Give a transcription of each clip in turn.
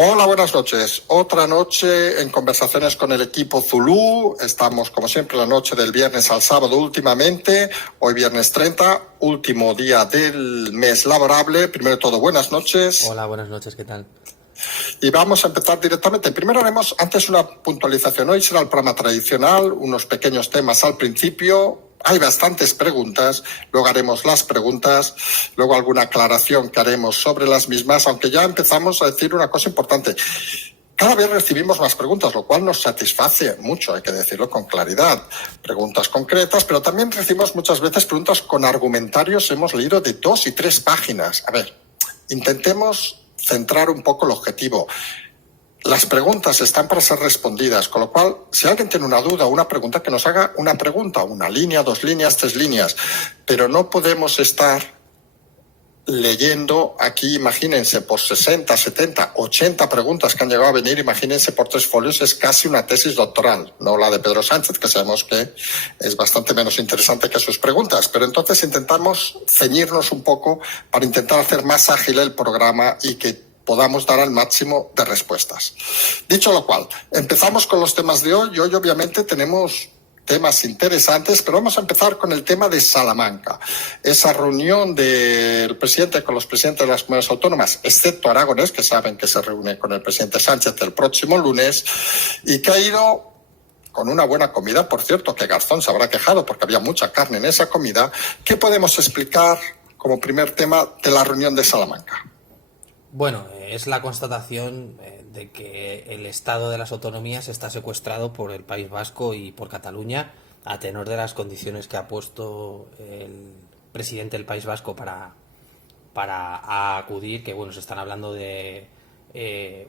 Hola, buenas noches. Otra noche en conversaciones con el equipo Zulú. Estamos, como siempre, la noche del viernes al sábado últimamente. Hoy viernes 30, último día del mes laborable. Primero de todo, buenas noches. Hola, buenas noches, ¿qué tal? Y vamos a empezar directamente. Primero haremos antes una puntualización. Hoy será el programa tradicional, unos pequeños temas al principio. Hay bastantes preguntas, luego haremos las preguntas, luego alguna aclaración que haremos sobre las mismas, aunque ya empezamos a decir una cosa importante. Cada vez recibimos más preguntas, lo cual nos satisface mucho, hay que decirlo con claridad. Preguntas concretas, pero también recibimos muchas veces preguntas con argumentarios, hemos leído de 2 y 3 páginas. A ver, intentemos centrar un poco el objetivo. Las preguntas están para ser respondidas, con lo cual, si alguien tiene una duda o una pregunta, que nos haga una pregunta, una línea, 2 líneas, 3 líneas, pero no podemos estar leyendo aquí, imagínense, por 60, 70, 80 preguntas que han llegado a venir, imagínense por 3 folios, es casi una tesis doctoral, no la de Pedro Sánchez, que sabemos que es bastante menos interesante que sus preguntas, pero entonces intentamos ceñirnos un poco para intentar hacer más ágil el programa y que podamos dar al máximo de respuestas. Dicho lo cual, empezamos con los temas de hoy. Hoy obviamente tenemos temas interesantes, pero vamos a empezar con el tema de Salamanca. Esa reunión del presidente con los presidentes de las comunidades autónomas, excepto Aragonés, que saben que se reúne con el presidente Sánchez el próximo lunes, y que ha ido con una buena comida, por cierto, que Garzón se habrá quejado porque había mucha carne en esa comida. ¿Qué podemos explicar como primer tema de la reunión de Salamanca? Bueno, es la constatación de que el estado de las autonomías está secuestrado por el País Vasco y por Cataluña, a tenor de las condiciones que ha puesto el presidente del País Vasco para acudir, que bueno, se están hablando de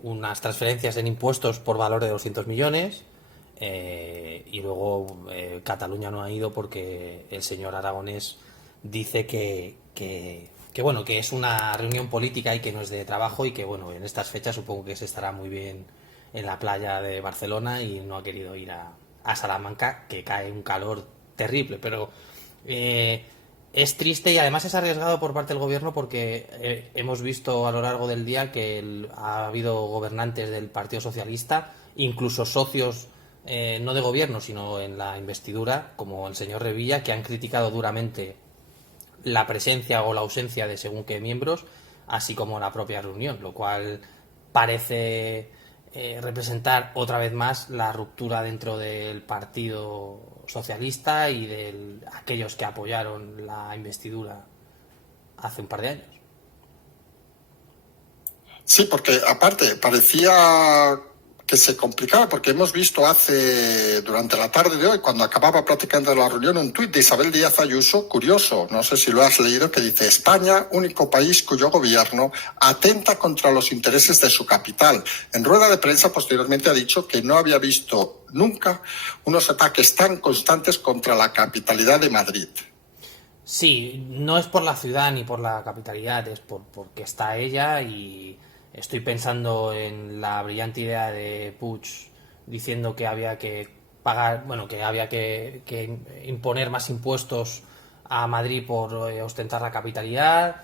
unas transferencias en impuestos por valor de 200 millones, y luego Cataluña no ha ido porque el señor Aragonés dice que bueno, que es una reunión política y que no es de trabajo, y que bueno, en estas fechas supongo que se estará muy bien en la playa de Barcelona y no ha querido ir a Salamanca, que cae un calor terrible, pero es triste y además es arriesgado por parte del gobierno porque hemos visto a lo largo del día que ha habido gobernantes del Partido Socialista, incluso socios no de gobierno sino en la investidura, como el señor Revilla, que han criticado duramente la presencia o la ausencia de según qué miembros, así como la propia reunión, lo cual parece representar otra vez más la ruptura dentro del Partido Socialista y de aquellos que apoyaron la investidura hace un par de años. Sí, porque aparte parecía que se complicaba, porque hemos visto durante la tarde de hoy, cuando acababa prácticamente la reunión, un tuit de Isabel Díaz Ayuso, curioso, no sé si lo has leído, que dice: España, único país cuyo gobierno atenta contra los intereses de su capital. En rueda de prensa posteriormente ha dicho que no había visto nunca unos ataques tan constantes contra la capitalidad de Madrid. Sí, no es por la ciudad ni por la capitalidad, es porque está ella, y estoy pensando en la brillante idea de Puig diciendo que había que pagar, bueno, que había que imponer más impuestos a Madrid por ostentar la capitalidad.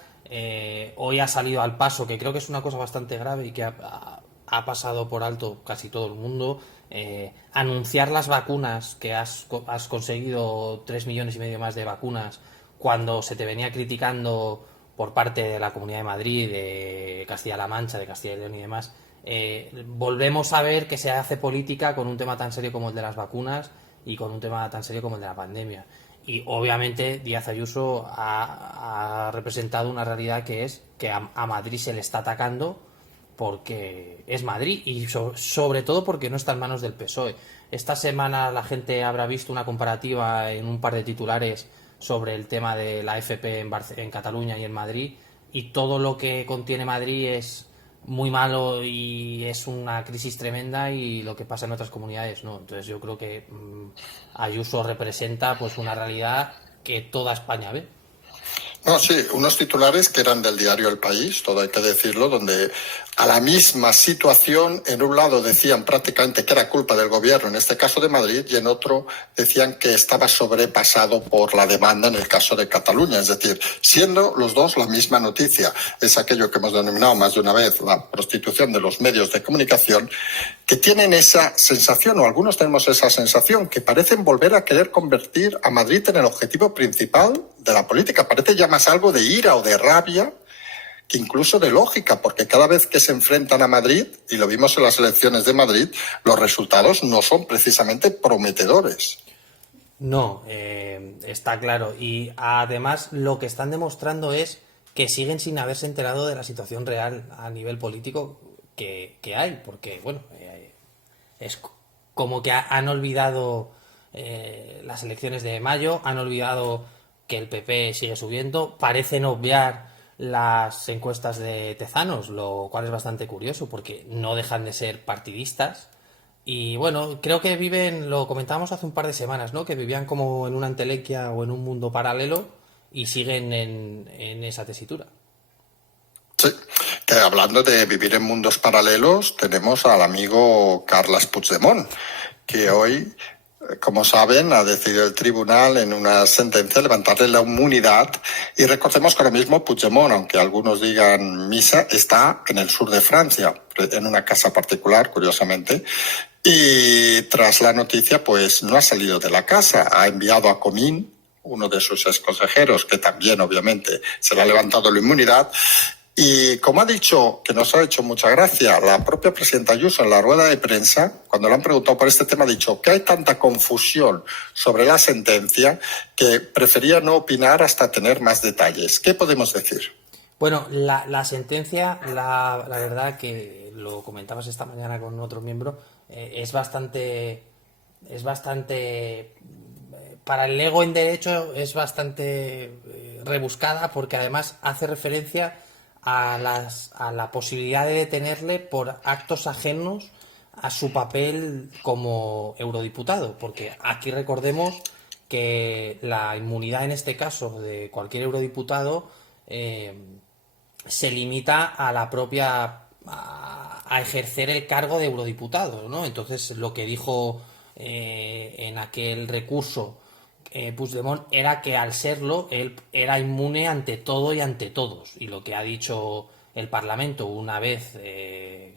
Hoy ha salido al paso, que creo que es una cosa bastante grave y que ha pasado por alto casi todo el mundo, anunciar las vacunas, que has conseguido 3,5 millones más de vacunas, cuando se te venía criticando por parte de la Comunidad de Madrid, de Castilla-La Mancha, de Castilla y León y demás. Volvemos a ver que se hace política con un tema tan serio como el de las vacunas y con un tema tan serio como el de la pandemia. Y obviamente Díaz Ayuso ha representado una realidad, que es que a Madrid se le está atacando porque es Madrid, y sobre todo porque no está en manos del PSOE. Esta semana la gente habrá visto una comparativa en un par de titulares sobre el tema de la FP en Cataluña y en Madrid, y todo lo que contiene Madrid es muy malo y es una crisis tremenda, y lo que pasa en otras comunidades no. Entonces yo creo que Ayuso representa pues una realidad que toda España ve. No, sí, unos titulares que eran del diario El País, todo hay que decirlo, donde a la misma situación. En un lado decían prácticamente que era culpa del gobierno, en este caso de Madrid, y en otro decían que estaba sobrepasado por la demanda en el caso de Cataluña. Es decir, siendo los dos la misma noticia. Es aquello que hemos denominado más de una vez la prostitución de los medios de comunicación, que tienen esa sensación, o algunos tenemos esa sensación, que parecen volver a querer convertir a Madrid en el objetivo principal de la política. Parece ya más algo de ira o de rabia que incluso de lógica, porque cada vez que se enfrentan a Madrid, y lo vimos en las elecciones de Madrid, los resultados no son precisamente prometedores. No, está claro. Y además lo que están demostrando es que siguen sin haberse enterado de la situación real a nivel político que hay, porque, bueno, es como que han olvidado las elecciones de mayo, han olvidado que el PP sigue subiendo, parecen obviar las encuestas de Tezanos, lo cual es bastante curioso porque no dejan de ser partidistas. Y bueno, creo que viven, lo comentábamos hace un par de semanas, ¿no? Que vivían como en una entelequia o en un mundo paralelo y siguen en esa tesitura. Sí, que hablando de vivir en mundos paralelos, tenemos al amigo Carles Puigdemont, que hoy, como saben, ha decidido el tribunal en una sentencia levantarle la inmunidad. Y recordemos que ahora mismo Puigdemont, aunque algunos digan misa, está en el sur de Francia, en una casa particular, curiosamente. Y tras la noticia, pues no ha salido de la casa, ha enviado a Comín, uno de sus exconsejeros, que también obviamente se le ha levantado la inmunidad. Y como ha dicho, que nos ha hecho mucha gracia, la propia presidenta Ayuso en la rueda de prensa, cuando le han preguntado por este tema, ha dicho que hay tanta confusión sobre la sentencia que prefería no opinar hasta tener más detalles. ¿Qué podemos decir? Bueno, la sentencia, la verdad que lo comentabas esta mañana con otro miembro, es bastante, para el ego en derecho es bastante rebuscada porque además hace referencia a la posibilidad de detenerle por actos ajenos a su papel como eurodiputado, porque aquí recordemos que la inmunidad en este caso de cualquier eurodiputado se limita a la propia a ejercer el cargo de eurodiputado, ¿no? Entonces lo que dijo en aquel recurso Puigdemont era que al serlo él era inmune ante todo y ante todos, y lo que ha dicho el Parlamento una vez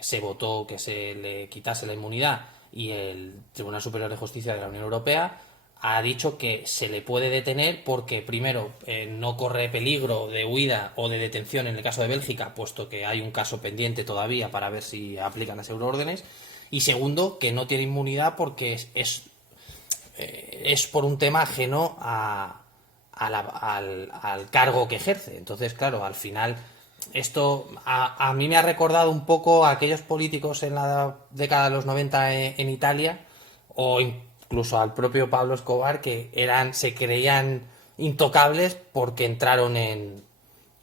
se votó que se le quitase la inmunidad y el Tribunal Superior de Justicia de la Unión Europea ha dicho que se le puede detener porque primero no corre peligro de huida o de detención en el caso de Bélgica, puesto que hay un caso pendiente todavía para ver si aplican las euroórdenes, y segundo que no tiene inmunidad porque es por un tema ajeno al cargo que ejerce. Entonces, claro, al final esto a mí me ha recordado un poco a aquellos políticos en la década de los 90 en Italia, o incluso al propio Pablo Escobar, que se creían intocables porque entraron en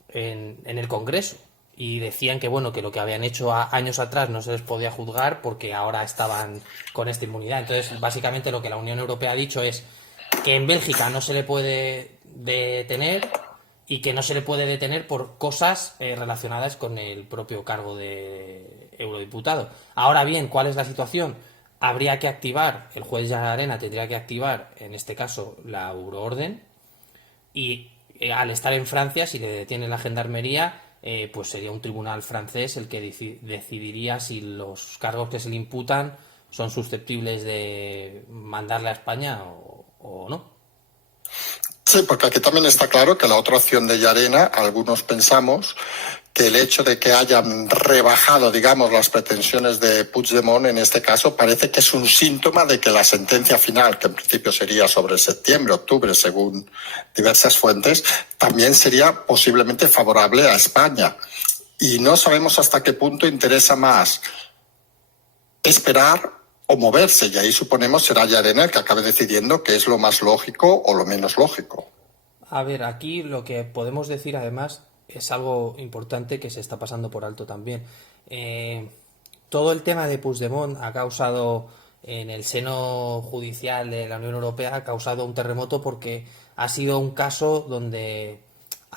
el Congreso y decían que bueno, que lo que habían hecho años atrás no se les podía juzgar porque ahora estaban con esta inmunidad. Entonces, básicamente lo que la Unión Europea ha dicho es que en Bélgica no se le puede detener y que no se le puede detener por cosas relacionadas con el propio cargo de eurodiputado. Ahora bien, ¿cuál es la situación? Habría que activar, el juez Llarena tendría que activar, en este caso, la euroorden, y al estar en Francia, si le detiene la gendarmería, pues sería un tribunal francés el que decidiría si los cargos que se le imputan son susceptibles de mandarle a España o no. Sí, porque aquí también está claro que la otra opción de Llarena, algunos pensamos que el hecho de que hayan rebajado, digamos, las pretensiones de Puigdemont en este caso parece que es un síntoma de que la sentencia final, que en principio sería sobre septiembre, octubre, según diversas fuentes, también sería posiblemente favorable a España. Y no sabemos hasta qué punto interesa más esperar o moverse, y ahí suponemos será Llarena el que acabe decidiendo qué es lo más lógico o lo menos lógico. A ver, aquí lo que podemos decir además es algo importante que se está pasando por alto también. Todo el tema de Puigdemont ha causado en el seno judicial de la Unión Europea, ha causado un terremoto porque ha sido un caso donde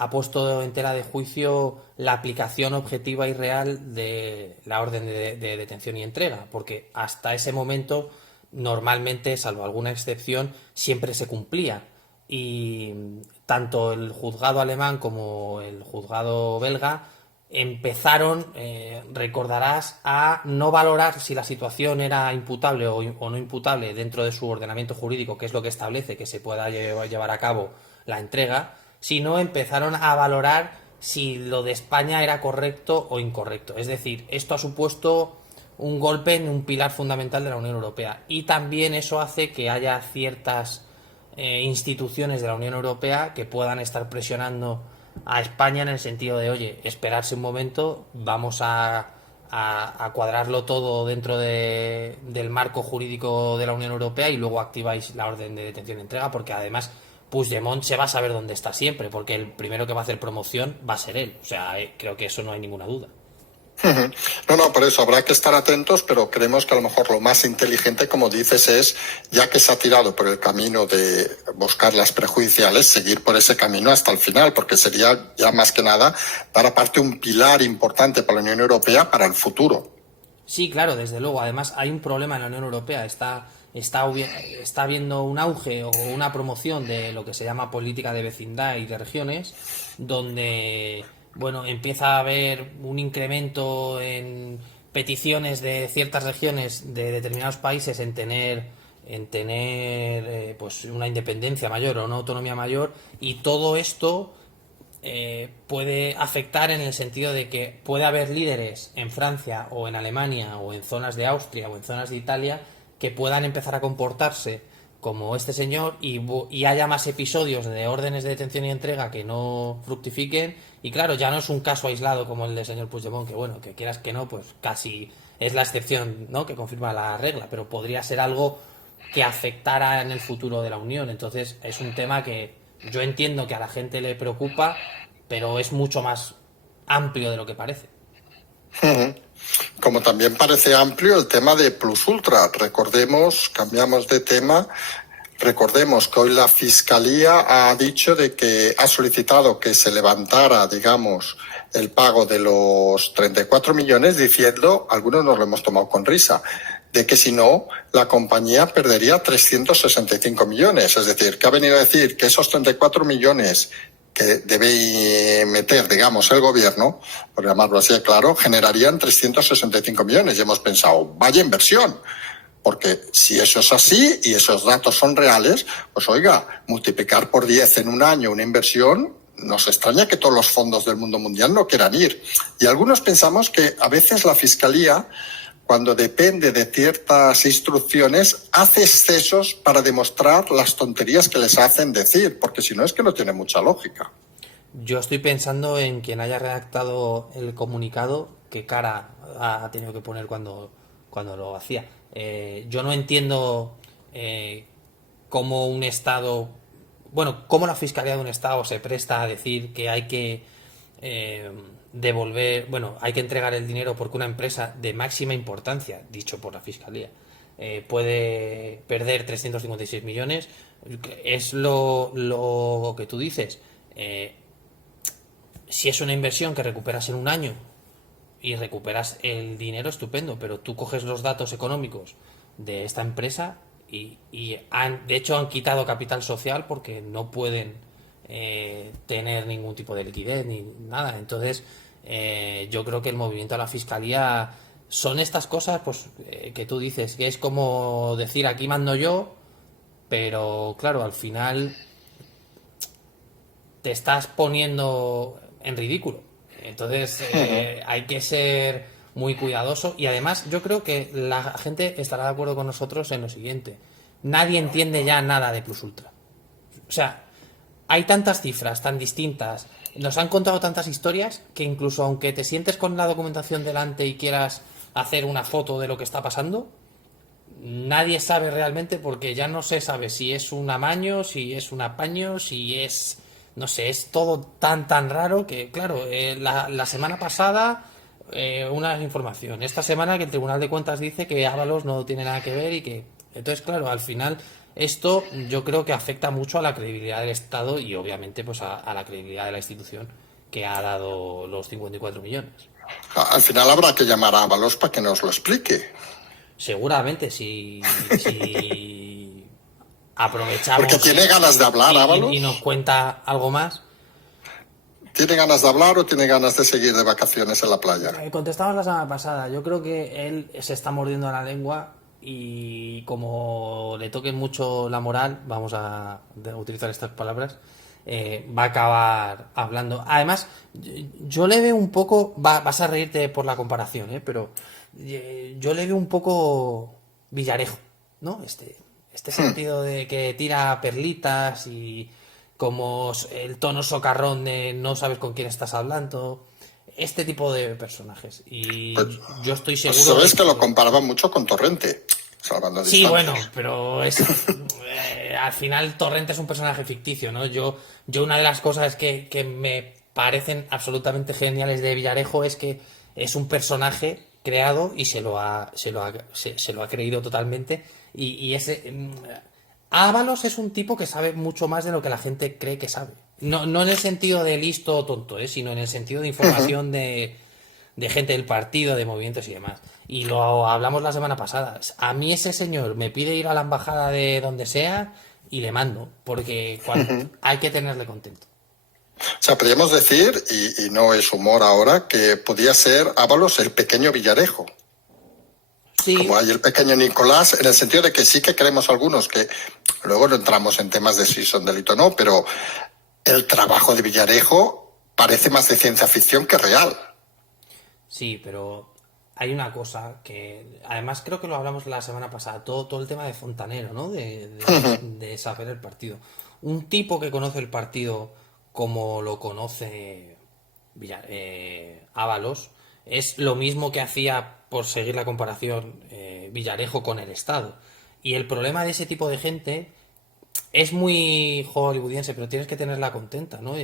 ha puesto en tela de juicio la aplicación objetiva y real de la orden de detención y entrega, porque hasta ese momento normalmente, salvo alguna excepción, siempre se cumplía. Y tanto el juzgado alemán como el juzgado belga empezaron, recordarás, a no valorar si la situación era imputable o no imputable dentro de su ordenamiento jurídico, que es lo que establece que se pueda llevar a cabo la entrega, sino empezaron a valorar si lo de España era correcto o incorrecto. Es decir, esto ha supuesto un golpe en un pilar fundamental de la Unión Europea, y también eso hace que haya ciertas instituciones de la Unión Europea que puedan estar presionando a España en el sentido de, oye, esperarse un momento, vamos a cuadrarlo todo dentro del marco jurídico de la Unión Europea y luego activáis la orden de detención y entrega, porque además Puigdemont se va a saber dónde está siempre, porque el primero que va a hacer promoción va a ser él. O sea, creo que eso no hay ninguna duda. No, por eso habrá que estar atentos, pero creemos que a lo mejor lo más inteligente, como dices, es, ya que se ha tirado por el camino de buscar las prejudiciales, seguir por ese camino hasta el final, porque sería ya más que nada dar aparte un pilar importante para la Unión Europea para el futuro. Sí, claro, desde luego. Además, hay un problema en la Unión Europea. Está habiendo un auge o una promoción de lo que se llama política de vecindad y de regiones, donde, bueno, empieza a haber un incremento en peticiones de ciertas regiones de determinados países en tener pues una independencia mayor o una autonomía mayor, y todo esto puede afectar en el sentido de que puede haber líderes en Francia o en Alemania o en zonas de Austria o en zonas de Italia que puedan empezar a comportarse como este señor, y haya más episodios de órdenes de detención y entrega que no fructifiquen. Y claro, ya no es un caso aislado como el del señor Puigdemont, que bueno, que quieras que no, pues casi es la excepción, ¿no?, que confirma la regla, pero podría ser algo que afectara en el futuro de la Unión. Entonces es un tema que yo entiendo que a la gente le preocupa, pero es mucho más amplio de lo que parece. Como también parece amplio el tema de Plus Ultra. Recordemos, cambiamos de tema, recordemos que hoy la Fiscalía ha dicho de que ha solicitado que se levantara, digamos, el pago de los 34 millones, diciendo, algunos nos lo hemos tomado con risa, de que si no, la compañía perdería 365 millones. Es decir, que ha venido a decir que esos 34 millones que debe meter, digamos, el gobierno, por llamarlo así de claro, generarían 365 millones. Y hemos pensado, vaya inversión. Porque si eso es así y esos datos son reales, pues oiga, multiplicar por 10 en un año una inversión, nos extraña que todos los fondos del mundo mundial no quieran ir. Y algunos pensamos que a veces la Fiscalía, cuando depende de ciertas instrucciones, hace excesos para demostrar las tonterías que les hacen decir, porque si no es que no tiene mucha lógica. Yo estoy pensando en quien haya redactado el comunicado, qué cara ha tenido que poner cuando lo hacía. Yo no entiendo cómo un Estado, bueno, cómo la Fiscalía de un Estado se presta a decir que hay que devolver, bueno, hay que entregar el dinero porque una empresa de máxima importancia, dicho por la Fiscalía, puede perder 356 millones. Es lo que tú dices. Si es una inversión que recuperas en un año y recuperas el dinero, estupendo, pero tú coges los datos económicos de esta empresa y de hecho han quitado capital social porque no pueden tener ningún tipo de liquidez ni nada. Entonces yo creo que el movimiento de la Fiscalía son estas cosas, pues que tú dices, que es como decir aquí mando yo, pero claro, al final te estás poniendo en ridículo. Entonces hay que ser muy cuidadoso, y además yo creo que la gente estará de acuerdo con nosotros en lo siguiente: nadie entiende ya nada de Plus Ultra. O sea, hay tantas cifras tan distintas, nos han contado tantas historias, que incluso aunque te sientes con la documentación delante y quieras hacer una foto de lo que está pasando, nadie sabe realmente, porque ya no se sabe si es un amaño, si es un apaño, si es... no sé, es todo tan raro que, claro, la semana pasada una información, esta semana que el Tribunal de Cuentas dice que Ábalos no tiene nada que ver y que... Entonces, claro, al final esto yo creo que afecta mucho a la credibilidad del Estado y obviamente pues a la credibilidad de la institución que ha dado los 54 millones. Al final habrá que llamar a Ábalos para que nos lo explique. Seguramente, si aprovechamos... Porque tiene ganas de hablar, Ábalos. Y nos cuenta algo más. ¿Tiene ganas de hablar o tiene ganas de seguir de vacaciones en la playa? Contestamos la semana pasada. Yo creo que él se está mordiendo la lengua y como le toque mucho la moral, vamos a utilizar estas palabras, va a acabar hablando. Además, yo le veo un poco... vas a reírte por la comparación, pero yo le veo un poco Villarejo, ¿no? Este sentido de que tira perlitas y como el tono socarrón de no sabes con quién estás hablando, este tipo de personajes. Y Pues, yo estoy pues seguro sabes que lo comparaba mucho con Torrente. Salvando Sí, distancias. bueno, pero es al final Torrente es un personaje ficticio, ¿no? Yo una de las cosas que me parecen absolutamente geniales de Villarejo es que es un personaje creado y se lo ha creído totalmente. Y ese Ábalos es un tipo que sabe mucho más de lo que la gente cree que sabe. No en el sentido de listo o tonto, sino en el sentido de información de gente del partido, de movimientos y demás. Y lo hablamos la semana pasada. A mí ese señor me pide ir a la embajada de donde sea y le mando, porque hay que tenerle contento. O sea, podríamos decir, y no es humor ahora, que podía ser Ábalos el pequeño Villarejo. Sí. Como hay el pequeño Nicolás, en el sentido de que sí que creemos algunos que luego no entramos en temas de si son delito o no, pero el trabajo de Villarejo parece más de ciencia ficción que real. Sí, pero hay una cosa que además creo que lo hablamos la semana pasada, todo el tema de Fontanero, ¿no? De saber el partido. Un tipo que conoce el partido como lo conoce Ábalos es lo mismo que hacía, por seguir la comparación, Villarejo con el Estado. Y el problema de ese tipo de gente es muy hollywoodiense, pero tienes que tenerla contenta, ¿no?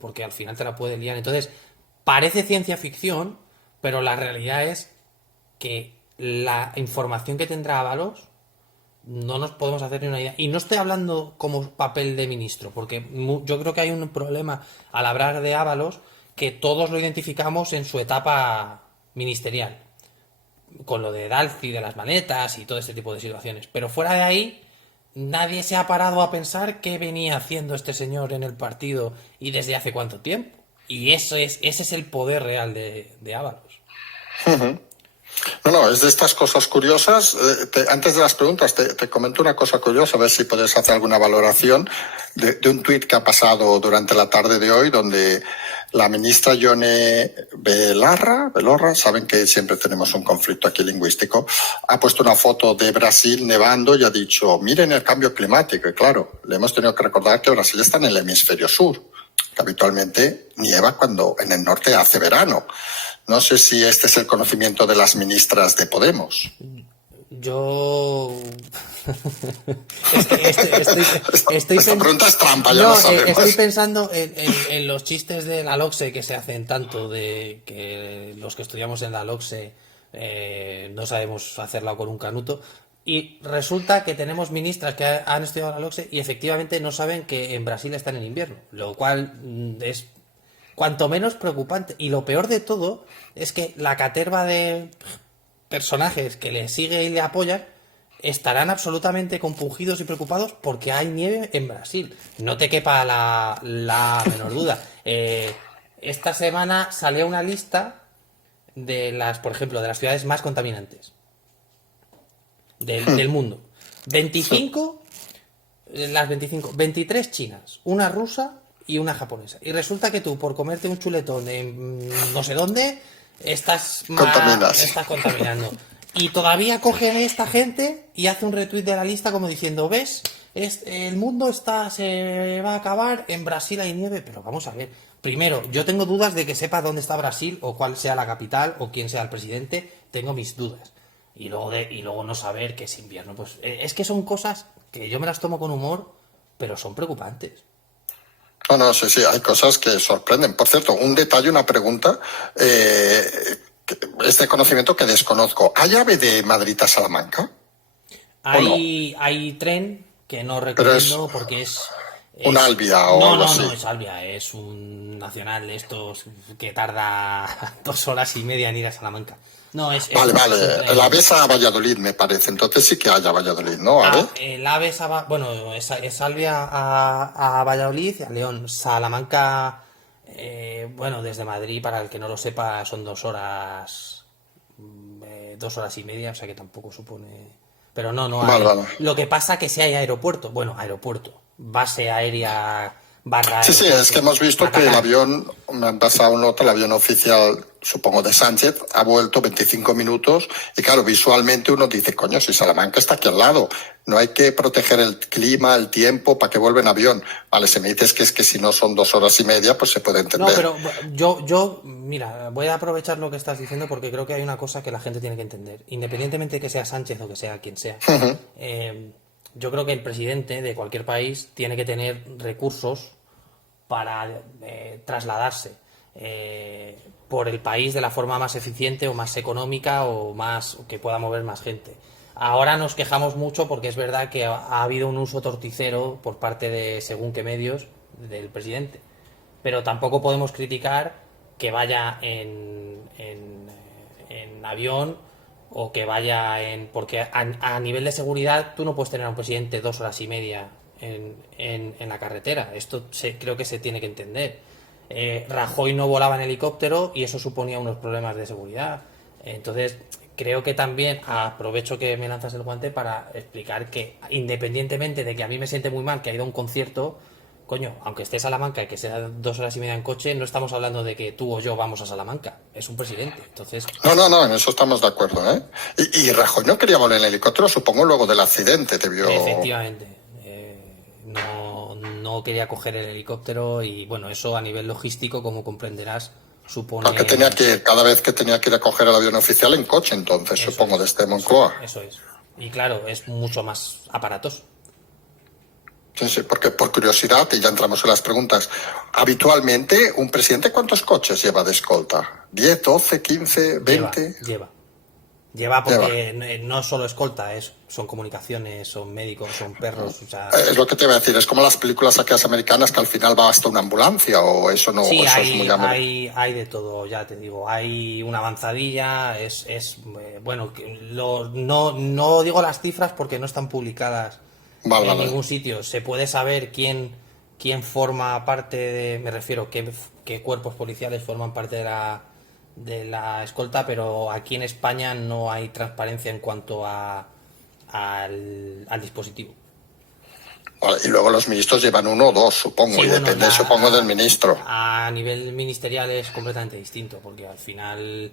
Porque al final te la puede liar. Entonces, parece ciencia ficción, pero la realidad es que la información que tendrá Ábalos no nos podemos hacer ni una idea. Y no estoy hablando como papel de ministro, porque yo creo que hay un problema al hablar de Ábalos que todos lo identificamos en su etapa ministerial, con lo de Dalci, de las maletas y todo este tipo de situaciones. Pero fuera de ahí, nadie se ha parado a pensar qué venía haciendo este señor en el partido y desde hace cuánto tiempo. Y ese es el poder real de Ábalos. No, es de estas cosas curiosas. Antes de las preguntas, te comento una cosa curiosa, a ver si puedes hacer alguna valoración de un tuit que ha pasado durante la tarde de hoy, donde la ministra Yone Belarra, saben que siempre tenemos un conflicto aquí lingüístico, ha puesto una foto de Brasil nevando y ha dicho, miren el cambio climático. Y claro, le hemos tenido que recordar que Brasil está en el hemisferio sur, que habitualmente nieva cuando en el norte hace verano. No sé si este es el conocimiento de las ministras de Podemos. Yo... es que estoy Esta pregunta es trampa, ya lo sabemos. Estoy pensando en los chistes de la LOCSE que se hacen tanto, de que los que estudiamos en la LOCSE no sabemos hacerla con un canuto. Y resulta que tenemos ministras que han estudiado la LOCSE y efectivamente no saben que en Brasil está en el invierno, lo cual es cuanto menos preocupante. Y lo peor de todo es que la caterva de personajes que le sigue y le apoyan estarán absolutamente compungidos y preocupados porque hay nieve en Brasil. No te quepa la menor duda. Esta semana salió una lista de por ejemplo, de las ciudades más contaminantes del mundo. 23 chinas, una rusa y una japonesa. Y resulta que tú, por comerte un chuletón en no sé dónde, estás contaminando. Y todavía coge esta gente y hace un retweet de la lista como diciendo, ¿ves? El mundo se va a acabar, en Brasil hay nieve. Pero vamos a ver, primero, yo tengo dudas de que sepa dónde está Brasil o cuál sea la capital o quién sea el presidente. Tengo mis dudas. Y luego no saber que es invierno. Pues es que son cosas que yo me las tomo con humor, pero son preocupantes. No, sí, hay cosas que sorprenden. Por cierto, un detalle, una pregunta, este conocimiento que desconozco. ¿Hay AVE de Madrid a Salamanca? Hay tren, que no Pero es recomiendo porque un Albia o no, algo no, así. no es Albia, es un nacional de estos que tarda 2 horas y media en ir a Salamanca. No, Vale, vale. es un El tren. AVES a Valladolid, me parece. Entonces sí que haya Valladolid, ¿no? AVE. El AVE bueno, es Albia a Valladolid, a León, Salamanca, bueno, desde Madrid, para el que no lo sepa, son 2 horas, 2 horas y media, o sea que tampoco supone. Pero no, no Vale, hay. vale. Lo que pasa que si hay aeropuerto, bueno, aeropuerto, base aérea barra Sí, sí, es que aeropuerto, hemos visto que el Mataján. avión, me han pasado nota, el avión oficial, supongo de Sánchez, ha vuelto 25 minutos y claro, visualmente uno dice, coño, si Salamanca está aquí al lado, no hay que proteger el clima, el tiempo, para que vuelva en avión. Vale, si me dices que es que si no son 2 horas y media, pues se puede No, entender. pero mira, voy a aprovechar lo que estás diciendo porque creo que hay una cosa que la gente tiene que entender. Independientemente que sea Sánchez o que sea quien sea, eh, yo creo que el presidente de cualquier país tiene que tener recursos para trasladarse por el país de la forma más eficiente o más económica o más que pueda mover más gente. Ahora nos quejamos mucho porque es verdad que ha habido un uso torticero por parte de según qué medios del presidente, pero tampoco podemos criticar que vaya en avión o que vaya en. Porque a nivel de seguridad tú no puedes tener a un presidente 2 horas y media en la carretera. Esto creo que se tiene que entender. Rajoy no volaba en helicóptero y eso suponía unos problemas de seguridad. Entonces, creo que también aprovecho que me lanzas el guante para explicar que, independientemente de que a mí me siente muy mal que ha ido a un concierto, coño, aunque esté Salamanca y que sea 2 horas y media en coche, no estamos hablando de que tú o yo vamos a Salamanca. Es un presidente. Entonces, No, no, no, en eso estamos de acuerdo, ¿eh? Y Rajoy no quería volar en helicóptero, supongo luego del accidente, debió. efectivamente, no quería coger el helicóptero y bueno, eso a nivel logístico, como comprenderás, Porque tenía supone. que ir, cada vez que tenía que ir a coger el avión oficial en coche, entonces, Eso supongo, es, desde Moncloa. eso es. Y claro, es mucho más aparatoso. Sí, sí, porque por curiosidad, y ya entramos en las preguntas, habitualmente, ¿un presidente cuántos coches lleva de escolta? ¿10, 12, 15, Lleva, 20? lleva. Lleva Lleva. porque no es solo escolta, son comunicaciones, son médicos, son perros, o sea. Es lo que te iba a decir, es como las películas aquellas americanas que al final va hasta una ambulancia, o eso no, o Sí, eso es muy americano. hay de todo, ya te digo. Hay una avanzadilla, bueno, no digo las cifras porque no están publicadas Vale, en vale. ningún sitio. Se puede saber quién forma parte me refiero, qué cuerpos policiales forman parte de la escolta, pero aquí en España no hay transparencia en cuanto al dispositivo. Vale, y luego los ministros llevan uno o dos, supongo, Sí, y bueno, depende, supongo, del ministro. a nivel ministerial es completamente distinto, porque al final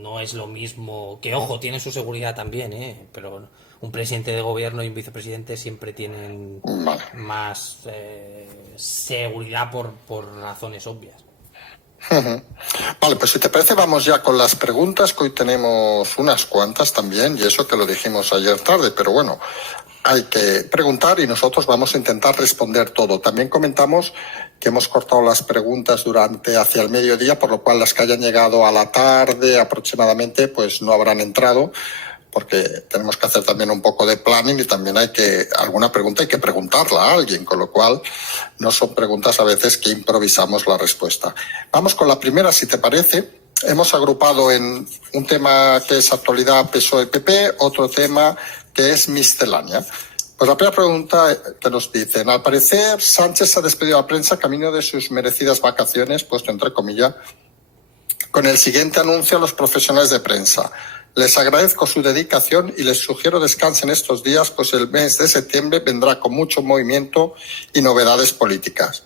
no es lo mismo, que ojo, tiene su seguridad también, pero un presidente de gobierno y un vicepresidente siempre tienen Vale. más seguridad por razones obvias. Vale, pues si te parece vamos ya con las preguntas, que hoy tenemos unas cuantas también, y eso que lo dijimos ayer tarde, pero bueno, hay que preguntar y nosotros vamos a intentar responder todo. También comentamos que hemos cortado las preguntas hacia el mediodía, por lo cual las que hayan llegado a la tarde aproximadamente, pues no habrán entrado, porque tenemos que hacer también un poco de planning y también alguna pregunta hay que preguntarla a alguien, con lo cual no son preguntas a veces que improvisamos la respuesta. Vamos con la primera, si te parece. Hemos agrupado en un tema que es actualidad PSOE-PP, otro tema que es miscelánea. Pues la primera pregunta que nos dicen, al parecer Sánchez se ha despedido a la prensa camino de sus merecidas vacaciones, puesto entre comillas, con el siguiente anuncio a los profesionales de prensa. Les agradezco su dedicación y les sugiero descansen estos días, pues el mes de septiembre vendrá con mucho movimiento y novedades políticas.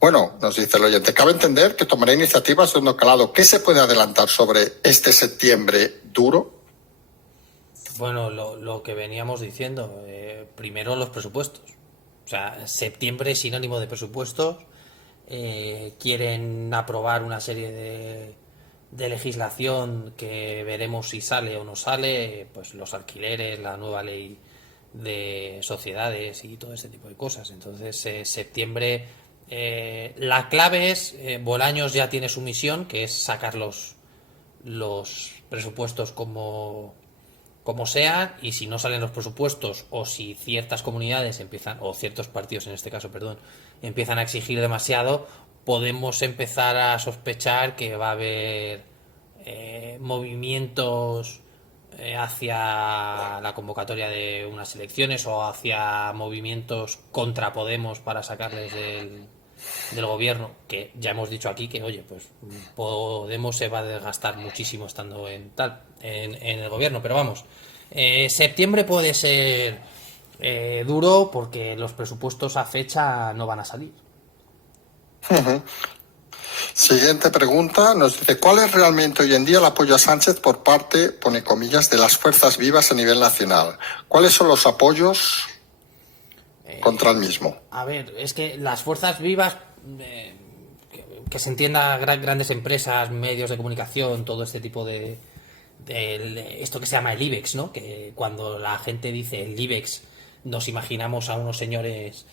Bueno, nos dice el oyente, cabe entender que tomará iniciativas de un calado. ¿Qué se puede adelantar sobre este septiembre duro? Bueno, lo que veníamos diciendo, primero los presupuestos. O sea, septiembre es sinónimo de presupuestos. Quieren aprobar una serie de legislación que veremos si sale o no sale, pues los alquileres, la nueva ley de sociedades y todo ese tipo de cosas. Entonces, septiembre, la clave es, Bolaños ya tiene su misión, que es sacar los presupuestos como sea, y si no salen los presupuestos o si ciertas comunidades empiezan, o ciertos partidos en este caso, perdón, empiezan a exigir demasiado, podemos empezar a sospechar que va a haber movimientos hacia la convocatoria de unas elecciones o hacia movimientos contra Podemos para sacarles del gobierno, que ya hemos dicho aquí que, oye, pues Podemos se va a desgastar muchísimo estando en el gobierno, pero vamos, septiembre puede ser duro porque los presupuestos a fecha no van a salir. Siguiente pregunta, nos dice, ¿cuál es realmente hoy en día el apoyo a Sánchez por parte, pone comillas, de las fuerzas vivas a nivel nacional? ¿Cuáles son los apoyos contra el mismo? A ver, es que las fuerzas vivas, que se entienda, grandes empresas, medios de comunicación, todo este tipo de esto que se llama el IBEX, ¿no? Que cuando la gente dice el IBEX nos imaginamos a unos señores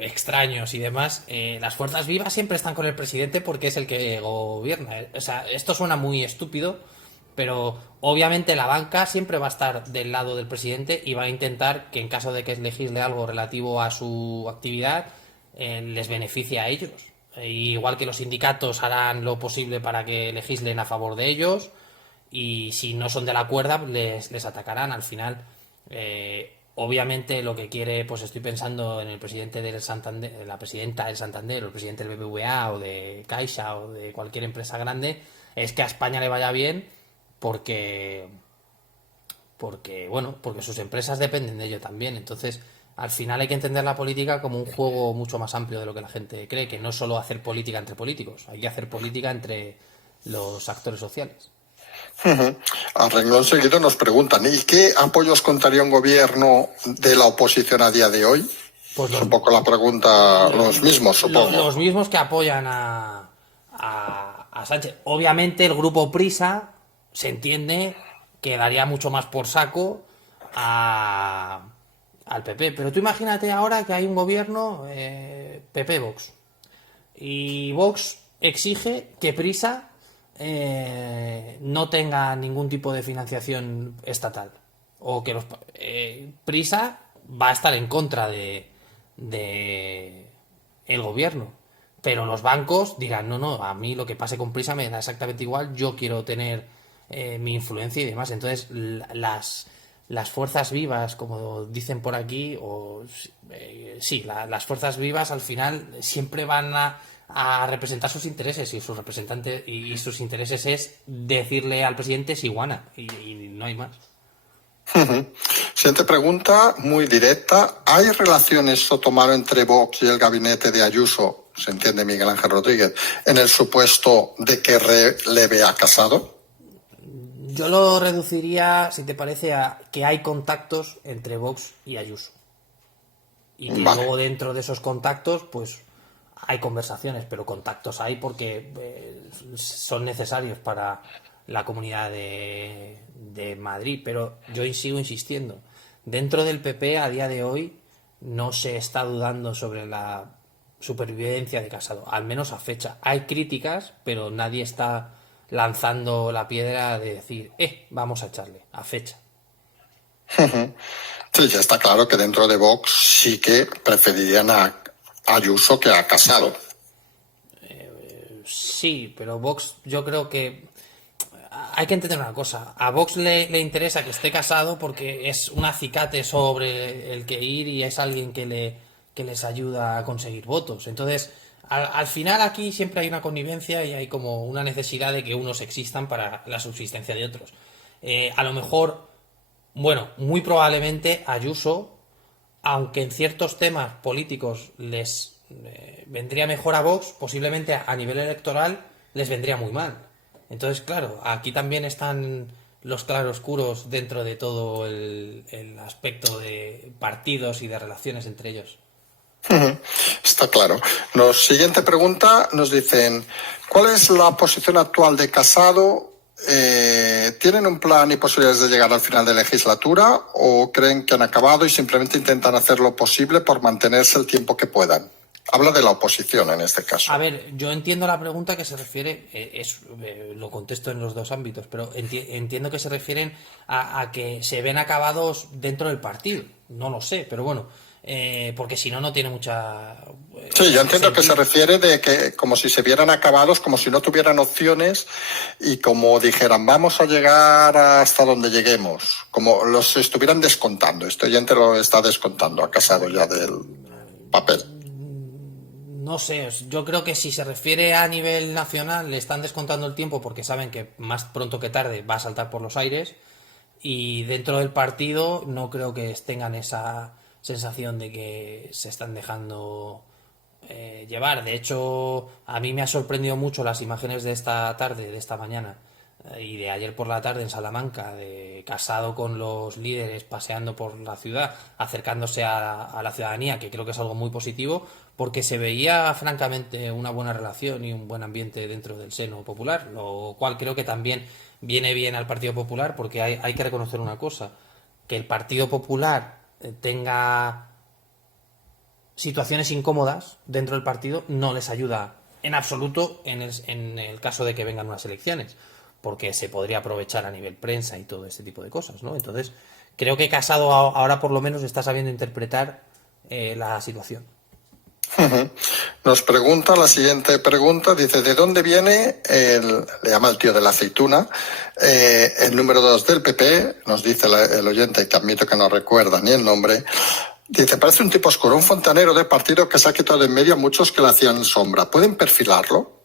extraños y demás. Las fuerzas vivas siempre están con el presidente porque es el que gobierna. O sea, esto suena muy estúpido, pero obviamente la banca siempre va a estar del lado del presidente y va a intentar que en caso de que legisle algo relativo a su actividad, les beneficie a ellos. Igual que los sindicatos harán lo posible para que legislen a favor de ellos, y si no son de la cuerda les atacarán. Al final, obviamente lo que quiere, pues estoy pensando en el presidente del Santander, la presidenta del Santander, o el presidente del BBVA o de Caixa o de cualquier empresa grande, es que a España le vaya bien porque sus empresas dependen de ello también. Entonces, al final hay que entender la política como un juego mucho más amplio de lo que la gente cree, que no es solo hacer política entre políticos, hay que hacer política entre los actores sociales. Al renglón seguido nos preguntan, ¿y qué apoyos contaría un gobierno de la oposición a día de hoy? Pues es un poco la pregunta, los mismos, supongo. Los mismos que apoyan a Sánchez. Obviamente el grupo Prisa se entiende que daría mucho más por saco al PP. Pero tú imagínate ahora que hay un gobierno PP-Vox. Y Vox exige que Prisa no tenga ningún tipo de financiación estatal, o que Prisa va a estar en contra de el gobierno, pero los bancos dirán no, a mí lo que pase con Prisa me da exactamente igual, yo quiero tener mi influencia y demás. Entonces las fuerzas vivas, como dicen por aquí, las fuerzas vivas al final siempre van a representar sus intereses, y sus representantes y sus intereses es decirle al presidente si guana, y no hay más. Siguiente pregunta, muy directa. ¿Hay relaciones Sotomano entre Vox y el gabinete de Ayuso, se entiende Miguel Ángel Rodríguez, en el supuesto de que releve a Casado? Yo lo reduciría, si te parece, a que hay contactos entre Vox y Ayuso, y que luego dentro de esos contactos pues hay conversaciones, pero contactos hay porque son necesarios para la comunidad de Madrid. Pero yo sigo insistiendo, dentro del PP a día de hoy no se está dudando sobre la supervivencia de Casado, al menos a fecha. Hay críticas, pero nadie está lanzando la piedra de decir vamos a echarle, a fecha. Sí, ya está claro que dentro de Vox sí que preferirían a Ayuso que a Casado. Sí, pero Vox, yo creo que hay que entender una cosa. A Vox le interesa que esté Casado porque es un acicate sobre el que ir y es alguien que les ayuda a conseguir votos. Entonces, al final aquí siempre hay una connivencia y hay como una necesidad de que unos existan para la subsistencia de otros. A lo mejor, muy probablemente Ayuso, aunque en ciertos temas políticos les vendría mejor a Vox, posiblemente a nivel electoral les vendría muy mal. Entonces, claro, aquí también están los claroscuros dentro de todo el aspecto de partidos y de relaciones entre ellos. Está claro. Siguiente pregunta, nos dicen, ¿cuál es la posición actual de Casado? ¿Tienen un plan y posibilidades de llegar al final de legislatura o creen que han acabado y simplemente intentan hacer lo posible por mantenerse el tiempo que puedan? Habla de la oposición en este caso. A ver, yo entiendo la pregunta que se refiere, lo contesto en los dos ámbitos, pero entiendo que se refieren a que se ven acabados dentro del partido. No lo sé, pero bueno, porque si no, no tiene mucha Sí, yo entiendo que se sentido. refiere de que como si se vieran acabados, como si no tuvieran opciones y como dijeran vamos a llegar hasta donde lleguemos, como los estuvieran descontando. Este oyente lo está descontando a Casado ya del papel. No sé, yo creo que si se refiere a nivel nacional le están descontando el tiempo porque saben que más pronto que tarde va a saltar por los aires y dentro del partido no creo que tengan esa sensación de que se están dejando llevar. De hecho, a mí me ha sorprendido mucho las imágenes de esta tarde, de esta mañana y de ayer por la tarde en Salamanca, de Casado con los líderes paseando por la ciudad, acercándose a la ciudadanía, que creo que es algo muy positivo, porque se veía francamente una buena relación y un buen ambiente dentro del seno popular, lo cual creo que también viene bien al Partido Popular, porque hay que reconocer una cosa, que el Partido Popular tenga situaciones incómodas dentro del partido no les ayuda en absoluto en el caso de que vengan unas elecciones, porque se podría aprovechar a nivel prensa y todo este tipo de cosas, ¿no? Entonces, creo que Casado ahora por lo menos está sabiendo interpretar la situación. Nos pregunta la siguiente pregunta, dice, ¿de dónde viene le llama el tío de la aceituna, el número 2 del PP? Nos dice el oyente, que admito que no recuerda ni el nombre. Dice, parece un tipo oscuro, un fontanero de partido que se ha quitado de en medio a muchos que le hacían sombra. ¿Pueden perfilarlo?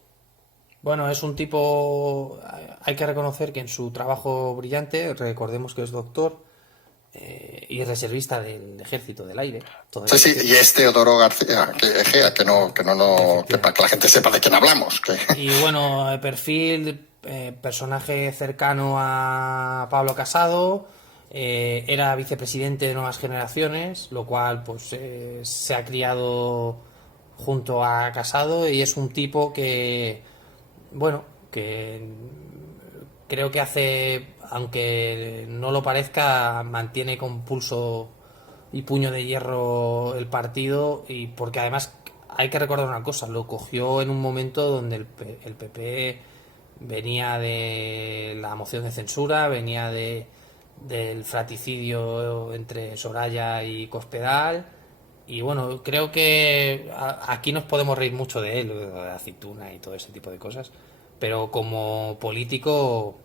Bueno, es un tipo, hay que reconocer que en su trabajo brillante, recordemos que es doctor y reservista del Ejército del Aire, Sí, todavía por sí, y cierto, es Teodoro García, Egea, que para que efectivamente. la gente sepa de quién hablamos. Que... Y bueno, perfil, personaje cercano a Pablo Casado, era vicepresidente de Nuevas Generaciones, lo cual pues se ha criado junto a Casado y es un tipo que, bueno, que creo que hace, aunque no lo parezca, mantiene con pulso y puño de hierro el partido y porque además hay que recordar una cosa, lo cogió en un momento donde el PP venía de la moción de censura, venía del fratricidio entre Soraya y Cospedal y bueno, creo que aquí nos podemos reír mucho de él, de la aceituna y todo ese tipo de cosas, pero como político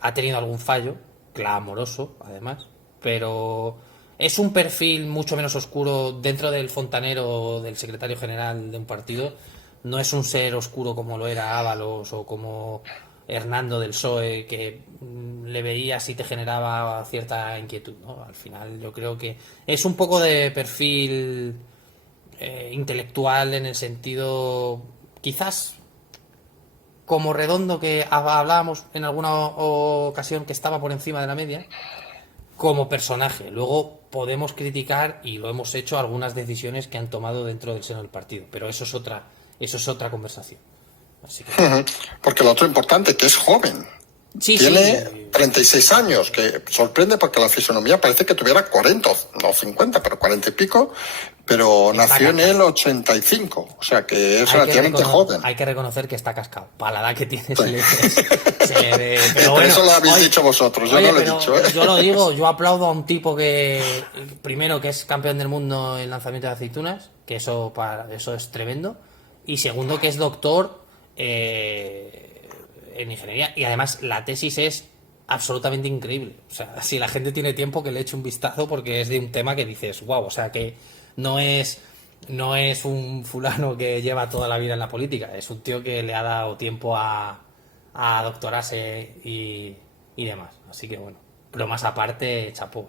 ha tenido algún fallo, clamoroso además, pero es un perfil mucho menos oscuro dentro del fontanero del secretario general de un partido. No es un ser oscuro como lo era Ábalos o como Hernando del PSOE, que le veías y te generaba cierta inquietud, ¿no? Al final yo creo que es un poco de perfil intelectual en el sentido, quizás como Redondo, que hablábamos en alguna ocasión que estaba por encima de la media, como personaje. Luego podemos criticar, y lo hemos hecho, algunas decisiones que han tomado dentro del seno del partido, pero eso es otra conversación. Así que bueno. Porque lo otro importante, que es joven. Sí, Tiene sí. 36 años, que sorprende porque la fisonomía parece que tuviera 40, no 50, pero 40 y pico, pero Está nació en cascado. el 85, o sea que es relativamente joven. Hay que reconocer que está cascado. Para la edad que tiene Sí. se le ve. Pero Pero bueno, eso lo habéis oye, dicho vosotros, yo oye, no lo he pero dicho. ¿Eh? yo lo digo, yo aplaudo a un tipo que, primero, que es campeón del mundo en lanzamiento de aceitunas, que eso es tremendo, y segundo, que es doctor en ingeniería, y además la tesis es absolutamente increíble. O sea, si la gente tiene tiempo, que le eche un vistazo porque es de un tema que dices, wow, o sea, que no es no es un fulano que lleva toda la vida en la política, es un tío que le ha dado tiempo a doctorarse y demás. Así que bueno, pero más aparte, chapó.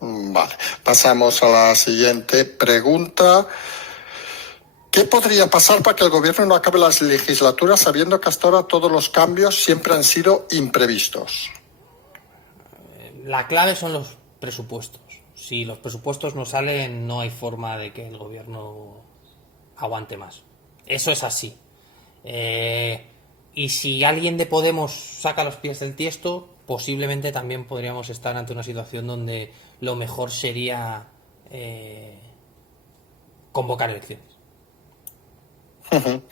Vale, pasamos a la siguiente pregunta. ¿Qué podría pasar para que el gobierno no acabe las legislaturas sabiendo que hasta ahora todos los cambios siempre han sido imprevistos? La clave son los presupuestos. Si los presupuestos no salen, no hay forma de que el gobierno aguante más. Eso es así. Y si alguien de Podemos saca los pies del tiesto, posiblemente también podríamos estar ante una situación donde lo mejor sería convocar elecciones. Ujú.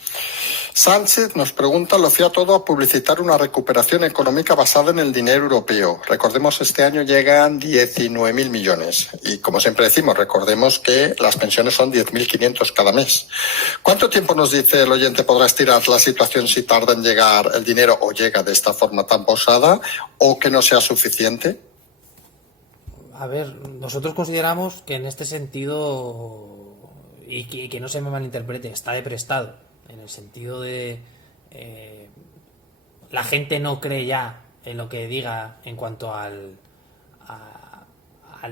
Sánchez nos pregunta, lo fía todo a publicitar una recuperación económica basada en el dinero europeo. Recordemos, este año llegan 19.000 millones. Y como siempre decimos, recordemos que las pensiones son 10.500 cada mes. ¿Cuánto tiempo, nos dice el oyente, podrá estirar la situación si tarda en llegar el dinero o llega de esta forma tan posada o que no sea suficiente? A ver, nosotros consideramos que en este sentido, y que no se me malinterprete, está de prestado, en el sentido de la gente no cree ya en lo que diga en cuanto al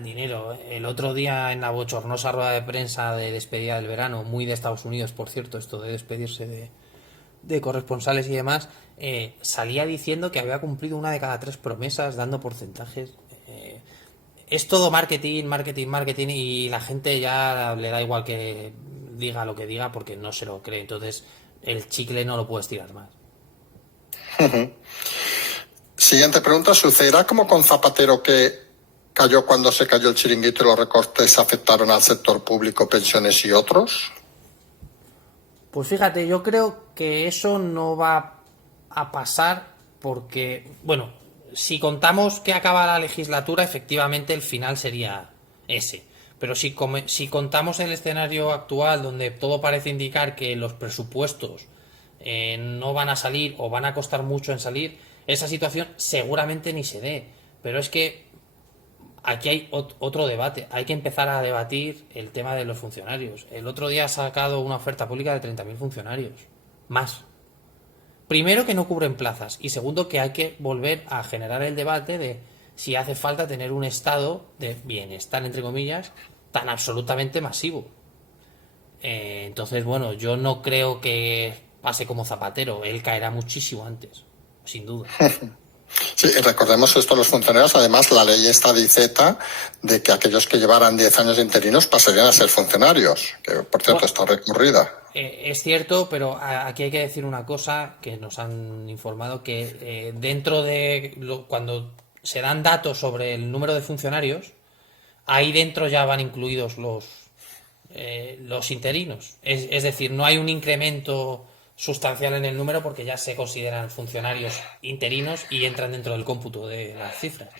dinero. El otro día en la bochornosa rueda de prensa de despedida del verano, muy de Estados Unidos, por cierto, esto de despedirse de corresponsales y demás, salía diciendo que había cumplido una de cada tres promesas, dando porcentajes. Es todo marketing, marketing, marketing, y la gente ya le da igual que diga lo que diga porque no se lo cree. Entonces el chicle no lo puedes tirar más. Siguiente pregunta, ¿sucederá como con Zapatero, que cayó cuando se cayó el chiringuito y los recortes afectaron al sector público, pensiones y otros? Pues fíjate, yo creo que eso no va a pasar porque, bueno, si contamos que acaba la legislatura, efectivamente el final sería ese. Pero si contamos el escenario actual, donde todo parece indicar que los presupuestos no van a salir o van a costar mucho en salir, esa situación seguramente ni se dé. Pero es que aquí hay otro debate. Hay que empezar a debatir el tema de los funcionarios. El otro día ha sacado una oferta pública de 30.000 funcionarios. Más. Primero, que no cubren plazas. Y segundo, que hay que volver a generar el debate de si hace falta tener un estado de bienestar, entre comillas, tan absolutamente masivo. Entonces, bueno, yo no creo que pase como Zapatero. Él caerá muchísimo antes, sin duda. Sí, y recordemos esto, los funcionarios, además la ley esta dice de que aquellos que llevaran 10 años de interinos pasarían a ser funcionarios, que por cierto está recurrida. Es cierto, pero aquí hay que decir una cosa que nos han informado, que dentro de cuando se dan datos sobre el número de funcionarios, ahí dentro ya van incluidos los interinos. Es decir, no hay un incremento sustancial en el número porque ya se consideran funcionarios interinos y entran dentro del cómputo de las cifras.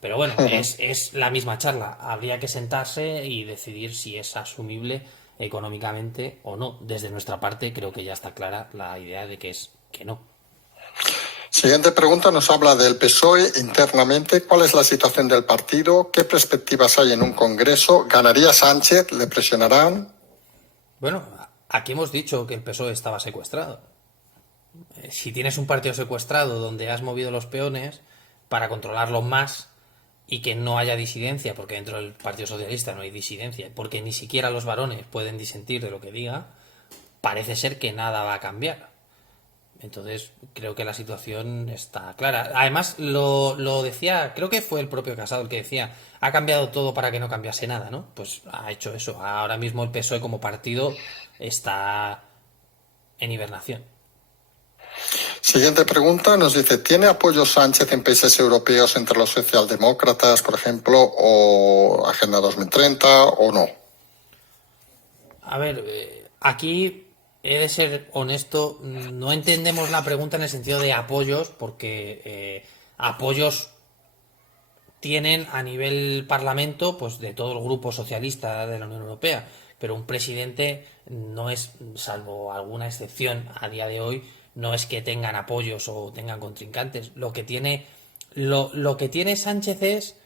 Pero bueno, es la misma charla. Habría que sentarse y decidir si es asumible económicamente o no. Desde nuestra parte creo que ya está clara la idea de que es que no. Siguiente pregunta, nos habla del PSOE internamente. ¿Cuál es la situación del partido? ¿Qué perspectivas hay en un congreso? ¿Ganaría Sánchez? ¿Le presionarán? Bueno, aquí hemos dicho que el PSOE estaba secuestrado. Si tienes un partido secuestrado donde has movido los peones para controlarlo más y que no haya disidencia, porque dentro del Partido Socialista no hay disidencia, porque ni siquiera los varones pueden disentir de lo que diga, parece ser que nada va a cambiar. Entonces creo que la situación está clara. Además lo decía, creo que fue el propio Casado el que decía, ha cambiado todo para que no cambiase nada, ¿no? Pues ha hecho eso. Ahora mismo el PSOE como partido está en hibernación. Siguiente pregunta, nos dice, ¿tiene apoyo Sánchez en países europeos entre los socialdemócratas, por ejemplo, o Agenda 2030 o no? A ver, aquí he de ser honesto, no entendemos la pregunta en el sentido de apoyos, porque apoyos tienen a nivel parlamento, pues de todo el grupo socialista de la Unión Europea, pero un presidente no es, salvo alguna excepción a día de hoy, no es que tengan apoyos o tengan contrincantes. Lo que tiene Sánchez es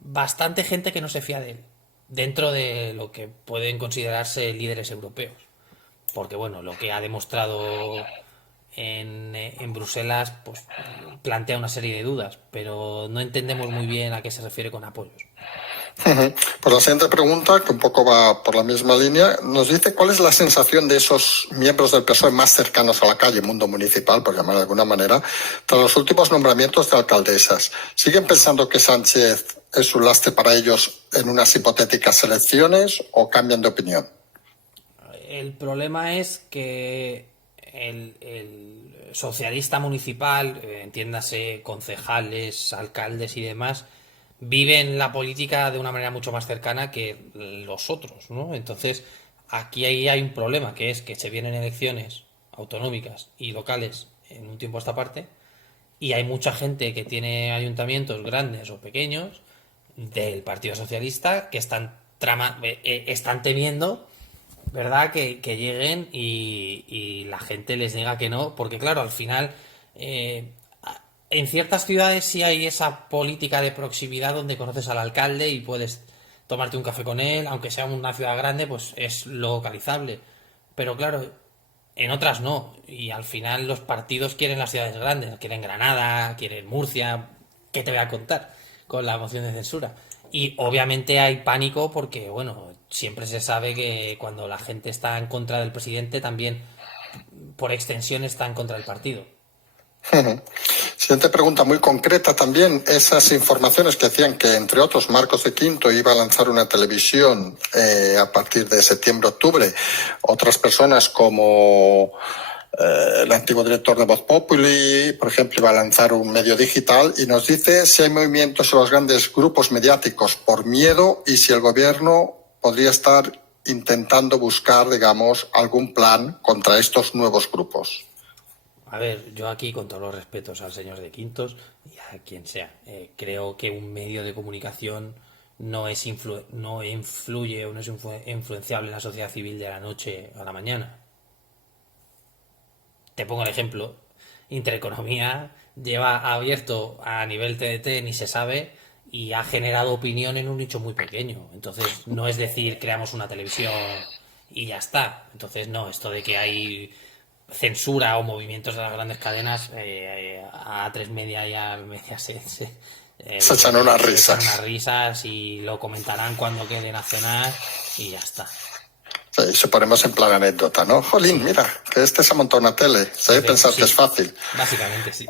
bastante gente que no se fía de él, dentro de lo que pueden considerarse líderes europeos. Porque bueno, lo que ha demostrado en Bruselas pues plantea una serie de dudas, pero no entendemos muy bien a qué se refiere con apoyos. Pues la siguiente pregunta, que un poco va por la misma línea, nos dice cuál es la sensación de esos miembros del PSOE más cercanos a la calle, mundo municipal, por llamar de alguna manera, tras los últimos nombramientos de alcaldesas. ¿Siguen pensando que Sánchez es un lastre para ellos en unas hipotéticas elecciones o cambian de opinión? El problema es que el socialista municipal, entiéndase concejales, alcaldes y demás, viven la política de una manera mucho más cercana que los otros, ¿no? Entonces, aquí hay un problema, que es que se vienen elecciones autonómicas y locales en un tiempo a esta parte, y hay mucha gente que tiene ayuntamientos grandes o pequeños del Partido Socialista que están temiendo, ¿verdad?, que lleguen y la gente les diga que no, porque claro, al final en ciertas ciudades sí hay esa política de proximidad donde conoces al alcalde y puedes tomarte un café con él, aunque sea una ciudad grande, pues es localizable. Pero claro, en otras no. Y al final los partidos quieren las ciudades grandes, quieren Granada, quieren Murcia. ¿Qué te voy a contar con la moción de censura? Y obviamente hay pánico porque, bueno, siempre se sabe que cuando la gente está en contra del presidente, también por extensión está en contra del partido. Siguiente pregunta muy concreta también. Esas informaciones que decían que, entre otros, Marcos de Quinto iba a lanzar una televisión a partir de septiembre-octubre. Otras personas como el antiguo director de Voz Populi, por ejemplo, iba a lanzar un medio digital y nos dice si hay movimientos en los grandes grupos mediáticos por miedo y si el gobierno podría estar intentando buscar, digamos, algún plan contra estos nuevos grupos. A ver, yo aquí, con todos los respetos al señor de Quintos y a quien sea, creo que un medio de comunicación no influye o no es influenciable en la sociedad civil de la noche a la mañana. Te pongo el ejemplo. Intereconomía lleva abierto a nivel TDT, ni se sabe, y ha generado opinión en un nicho muy pequeño. Entonces, no es decir, creamos una televisión y ya está. Entonces, no, esto de que hay censura o movimientos de las grandes cadenas, a A3 Media y al Mediaset Se echan unas se echan risas. unas risas y lo comentarán cuando queden a cenar y ya está. Sí, se ponemos en plan anécdota, ¿no? Jolín, Sí, mira, que este se ha montado una tele. Se debe pensar que es sí, fácil. básicamente sí.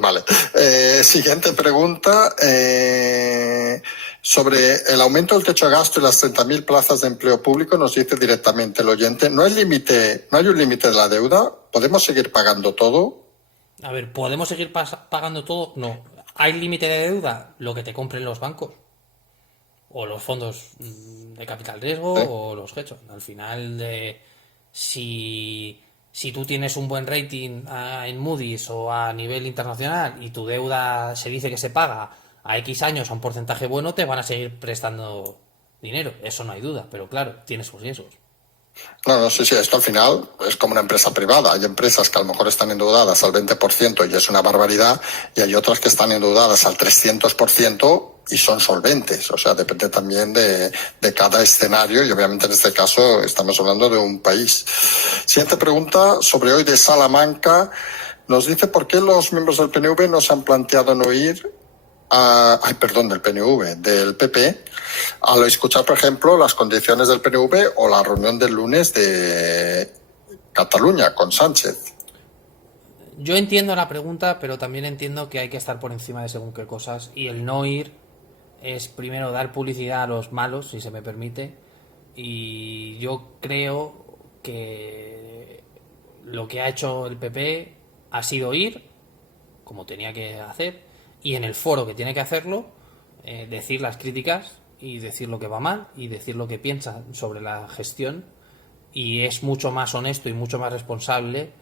Vale. Siguiente pregunta. Sobre el aumento del techo de gasto y las 30.000 plazas de empleo público, nos dice directamente el oyente, ¿no hay límite, no hay un límite de la deuda? ¿Podemos seguir pagando todo? A ver, ¿podemos seguir pagando todo? No. ¿Hay límite de deuda? Lo que te compren los bancos. O los fondos de capital riesgo ¿Sí? o los hedge funds. Al final, si tú tienes un buen rating en Moody's o a nivel internacional y tu deuda se dice que se paga a X años a un porcentaje bueno, te van a seguir prestando dinero. Eso no hay duda, pero claro, tiene sus riesgos. No, sí, esto al final es como una empresa privada. Hay empresas que a lo mejor están endeudadas al 20% y es una barbaridad, y hay otras que están endeudadas al 300% y son solventes. O sea, depende también de cada escenario y obviamente en este caso estamos hablando de un país. Siguiente pregunta sobre hoy de Salamanca. Nos dice por qué los miembros del PNV no se han planteado no ir del PNV, del PP, al escuchar, por ejemplo, las condiciones del PNV o la reunión del lunes de Cataluña con Sánchez. Yo entiendo la pregunta, pero también entiendo que hay que estar por encima de según qué cosas. Y el no ir es primero dar publicidad a los malos, si se me permite. Y yo creo que lo que ha hecho el PP ha sido ir, como tenía que hacer, y en el foro que tiene que hacerlo, decir las críticas y decir lo que va mal y decir lo que piensa sobre la gestión. Y es mucho más honesto y mucho más responsable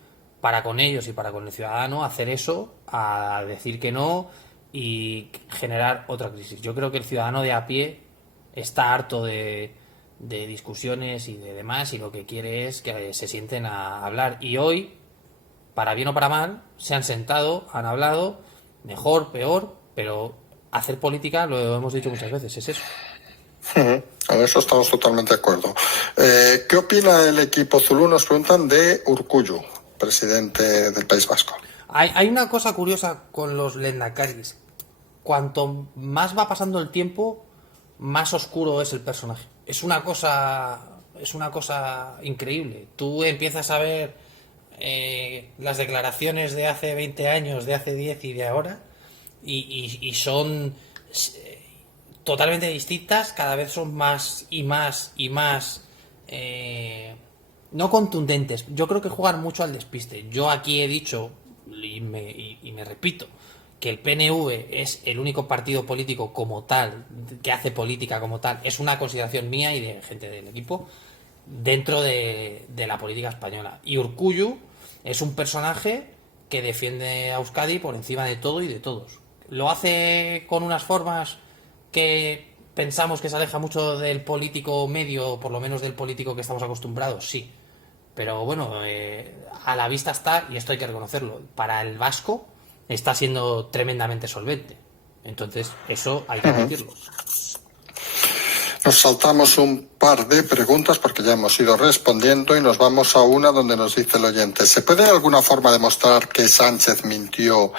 para con ellos y para con el ciudadano hacer eso a decir que no y generar otra crisis. Yo creo que el ciudadano de a pie está harto de discusiones y de demás, y lo que quiere es que se sienten a hablar. Y hoy, para bien o para mal, se han sentado, han hablado, mejor, peor, pero hacer política, lo hemos dicho muchas veces, es eso. En eso estamos totalmente de acuerdo. ¿Qué opina el equipo Zulú? Nos preguntan de Urkullu, presidente del País Vasco. Hay una cosa curiosa con los lendakaris. Cuanto más va pasando el tiempo, más oscuro es el personaje. Es una cosa increíble. Tú empiezas a ver las declaraciones de hace 20 años, de hace 10 y de ahora, y son totalmente distintas, cada vez son más y más y más no contundentes. Yo creo que juegan mucho al despiste. Yo aquí he dicho y me repito que el PNV es el único partido político como tal que hace política como tal. Es una consideración mía y de gente del equipo. dentro de la política española. Y Urkullu es un personaje que defiende a Euskadi por encima de todo y de todos. Lo hace con unas formas que pensamos que se aleja mucho del político medio, por lo menos del político que estamos acostumbrados, sí. Pero bueno, a la vista está, y esto hay que reconocerlo, para el vasco está siendo tremendamente solvente. Entonces, eso hay que admitirlo. Nos saltamos un par de preguntas porque ya hemos ido respondiendo y nos vamos a una donde nos dice el oyente: ¿se puede de alguna forma demostrar que Sánchez mintió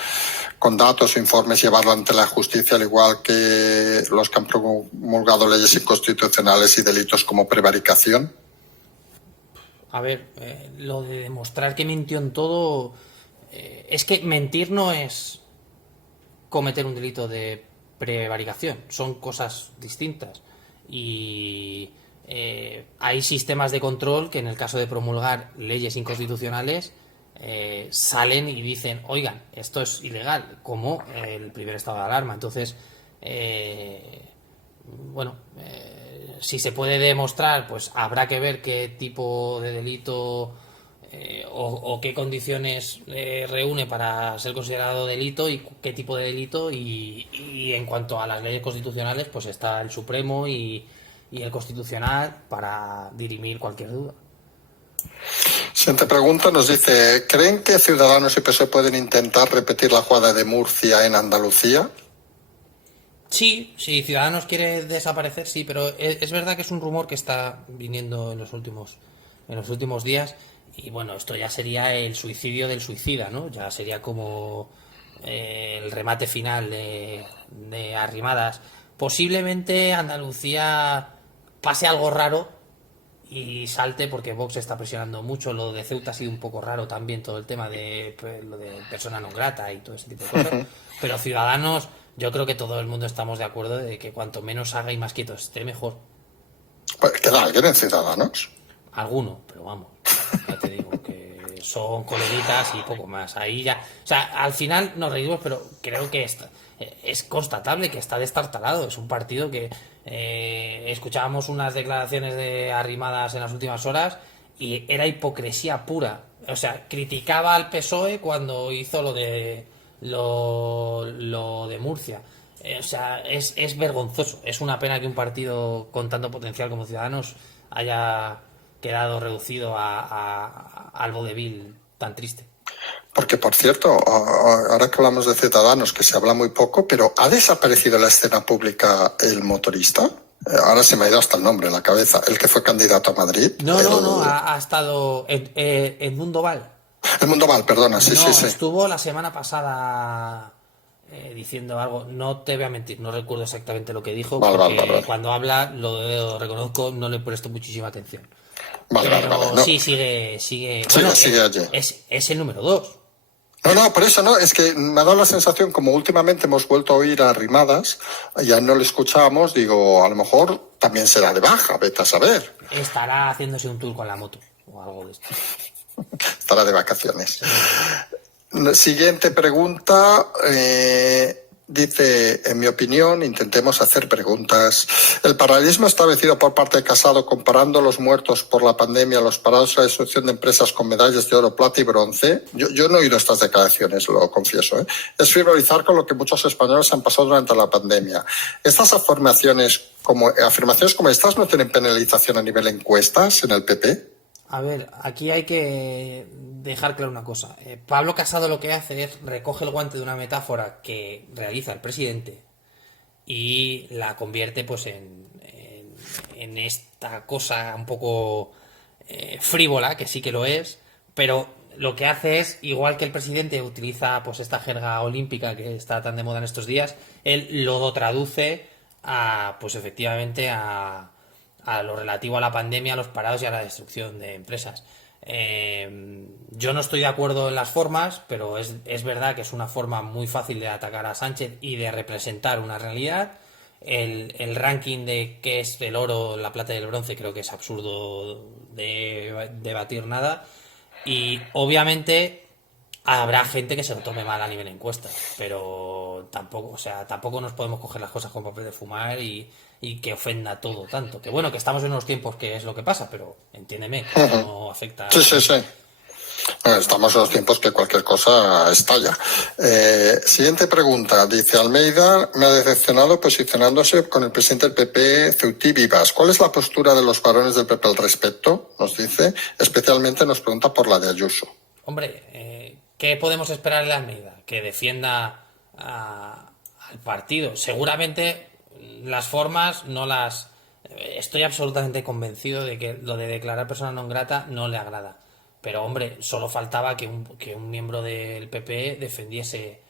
con datos o informes, llevarlo ante la justicia, al igual que los que han promulgado leyes inconstitucionales y delitos como prevaricación? A ver, lo de demostrar que mintió en todo, es que mentir no es cometer un delito de prevaricación, son cosas distintas. Y hay sistemas de control que en el caso de promulgar leyes inconstitucionales salen y dicen, oigan, esto es ilegal, como el primer estado de alarma. Entonces, bueno, si se puede demostrar, pues habrá que ver qué tipo de delito o qué condiciones reúne para ser considerado delito y qué tipo de delito. Y en cuanto a las leyes constitucionales, pues está el Supremo y el Constitucional para dirimir cualquier duda. Siguiente pregunta nos dice: ¿creen que Ciudadanos y PSOE pueden intentar repetir la jugada de Murcia en Andalucía? Sí, si Ciudadanos quiere desaparecer, sí, pero es verdad que es un rumor que está viniendo en los últimos días. Y bueno, esto ya sería el suicidio del suicida, ¿no? Ya sería como el remate final de Arrimadas. Posiblemente Andalucía pase algo raro y salte, porque Vox está presionando mucho. Lo de Ceuta ha sido un poco raro también, todo el tema de pues, lo de persona non grata y todo ese tipo de cosas. Pero Ciudadanos, yo creo que todo el mundo estamos de acuerdo de que cuanto menos haga y más quieto esté, mejor. Pues queda alguien en Ciudadanos. Alguno, pero vamos, ya te digo que son coleguitas y poco más. Ahí ya, o sea, al final nos reímos, pero creo que es constatable que está destartalado. Es un partido que escuchábamos unas declaraciones de Arrimadas en las últimas horas y era hipocresía pura. O sea, criticaba al PSOE cuando hizo lo de Murcia. O sea, es vergonzoso. Es una pena que un partido con tanto potencial como Ciudadanos haya quedado reducido al vodevil tan triste. Porque, por cierto, ahora que hablamos de Ciudadanos, que se habla muy poco, pero ¿ha desaparecido de la escena pública el motorista? Ahora se me ha ido hasta el nombre en la cabeza. El que fue candidato a Madrid. No, ha estado Edmundo Val. Edmundo Val, perdona, sí. Estuvo la semana pasada diciendo algo. No te voy a mentir, no recuerdo exactamente lo que dijo, porque cuando habla, lo reconozco, no le presto muchísima atención. Vale. No. Sí, sigue. Bueno, sigue allí. Es el número 2. No, por eso no, es que me ha dado la sensación, como últimamente hemos vuelto a oír a Arrimadas, ya no le escuchamos, digo, a lo mejor también será de baja, vete a saber. Estará haciéndose un tour con la moto o algo de esto. Estará de vacaciones. Sí. Siguiente pregunta. Dice, en mi opinión, intentemos hacer preguntas. El paralelismo establecido por parte de Casado comparando los muertos por la pandemia, los parados a la destrucción de empresas con medallas de oro, plata y bronce, yo no he oído estas declaraciones, lo confieso, es frivolizar con lo que muchos españoles han pasado durante la pandemia. Estas afirmaciones como estas no tienen penalización a nivel encuestas en el PP. A ver, aquí hay que dejar claro una cosa. Pablo Casado lo que hace es recoge el guante de una metáfora que realiza el presidente y la convierte pues en esta cosa un poco frívola, que sí que lo es, pero lo que hace es, igual que el presidente utiliza pues esta jerga olímpica que está tan de moda en estos días, él lo traduce a, pues efectivamente a lo relativo a la pandemia, a los parados y a la destrucción de empresas. Yo no estoy de acuerdo en las formas, pero es verdad que es una forma muy fácil de atacar a Sánchez y de representar una realidad. El ranking de qué es el oro, la plata y el bronce creo que es absurdo de debatir nada. Y obviamente habrá gente que se lo tome mal a nivel encuesta, pero tampoco, o sea, tampoco nos podemos coger las cosas con papel de fumar y que ofenda todo tanto. Que bueno, que estamos en unos tiempos que es lo que pasa, pero entiéndeme que esto no afecta a Sí, la sí, gente. sí. Bueno, estamos en los tiempos que cualquier cosa estalla. Siguiente pregunta. Dice Almeida, me ha decepcionado posicionándose con el presidente del PP, Ceutí Vivas. ¿Cuál es la postura de los varones del PP al respecto? Nos dice, especialmente nos pregunta por la de Ayuso. Hombre, ¿qué podemos esperar de Almeida? Que defienda al partido. Seguramente las formas no las... Estoy absolutamente convencido de que lo de declarar persona non grata no le agrada. Pero, hombre, solo faltaba que un miembro del PP defendiese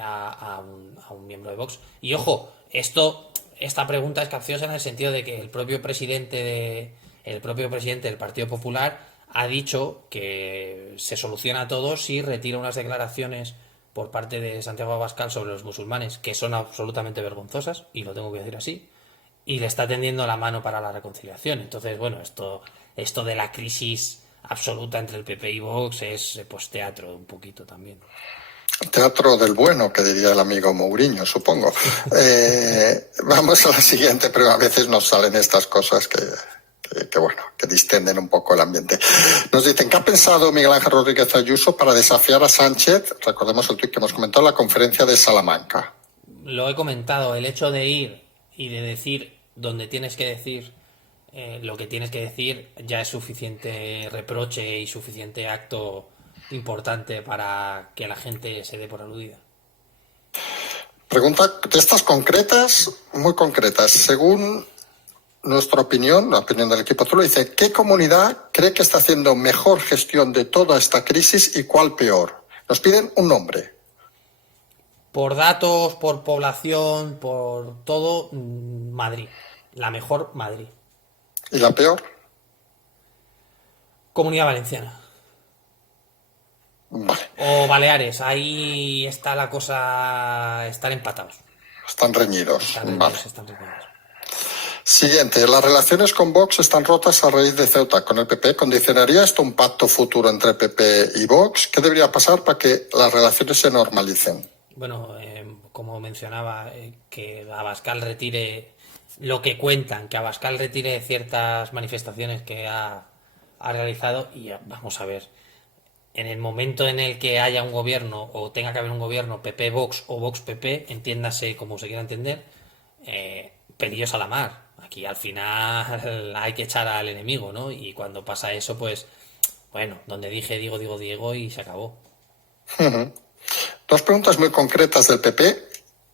a un miembro de Vox. Y ojo, esta pregunta es capciosa en el sentido de que el propio presidente del Partido Popular ha dicho que se soluciona todo si retira unas declaraciones por parte de Santiago Abascal sobre los musulmanes que son absolutamente vergonzosas, y lo tengo que decir así, y le está tendiendo la mano para la reconciliación. Entonces, bueno, esto de la crisis absoluta entre el PP y Vox es pues teatro un poquito también. Teatro del bueno, que diría el amigo Mourinho, supongo. Vamos a la siguiente, pero a veces nos salen estas cosas que bueno, que distenden un poco el ambiente. Nos dicen, ¿qué ha pensado Miguel Ángel Rodríguez Ayuso para desafiar a Sánchez? Recordemos el tuit que hemos comentado en la conferencia de Salamanca. Lo he comentado, el hecho de ir y de decir donde tienes que decir lo que tienes que decir ya es suficiente reproche y suficiente acto importante para que la gente se dé por aludida. Pregunta de estas concretas, muy concretas. Según nuestra opinión, la opinión del equipo azul, dice, ¿qué comunidad cree que está haciendo mejor gestión de toda esta crisis y cuál peor? Nos piden un nombre. Por datos, por población, por todo, Madrid. La mejor Madrid. ¿Y la peor? Comunidad Valenciana. Vale. O Baleares. Ahí está la cosa. Están empatados. Están reñidos. Están reñidos, Vale. están reñidos. Siguiente, las relaciones con Vox están rotas a raíz de Ceuta con el PP. ¿Condicionaría esto un pacto futuro entre PP y Vox? ¿Qué debería pasar para que las relaciones se normalicen? Bueno, como mencionaba, que Abascal retire lo que cuentan, que Abascal retire ciertas manifestaciones que ha realizado y vamos a ver, en el momento en el que haya un gobierno o tenga que haber un gobierno PP-Vox o Vox-PP, entiéndase como se quiera entender, pelillos a la mar. Aquí al final hay que echar al enemigo, ¿no? Y cuando pasa eso, pues, bueno, donde dije digo y se acabó. Dos preguntas muy concretas del PP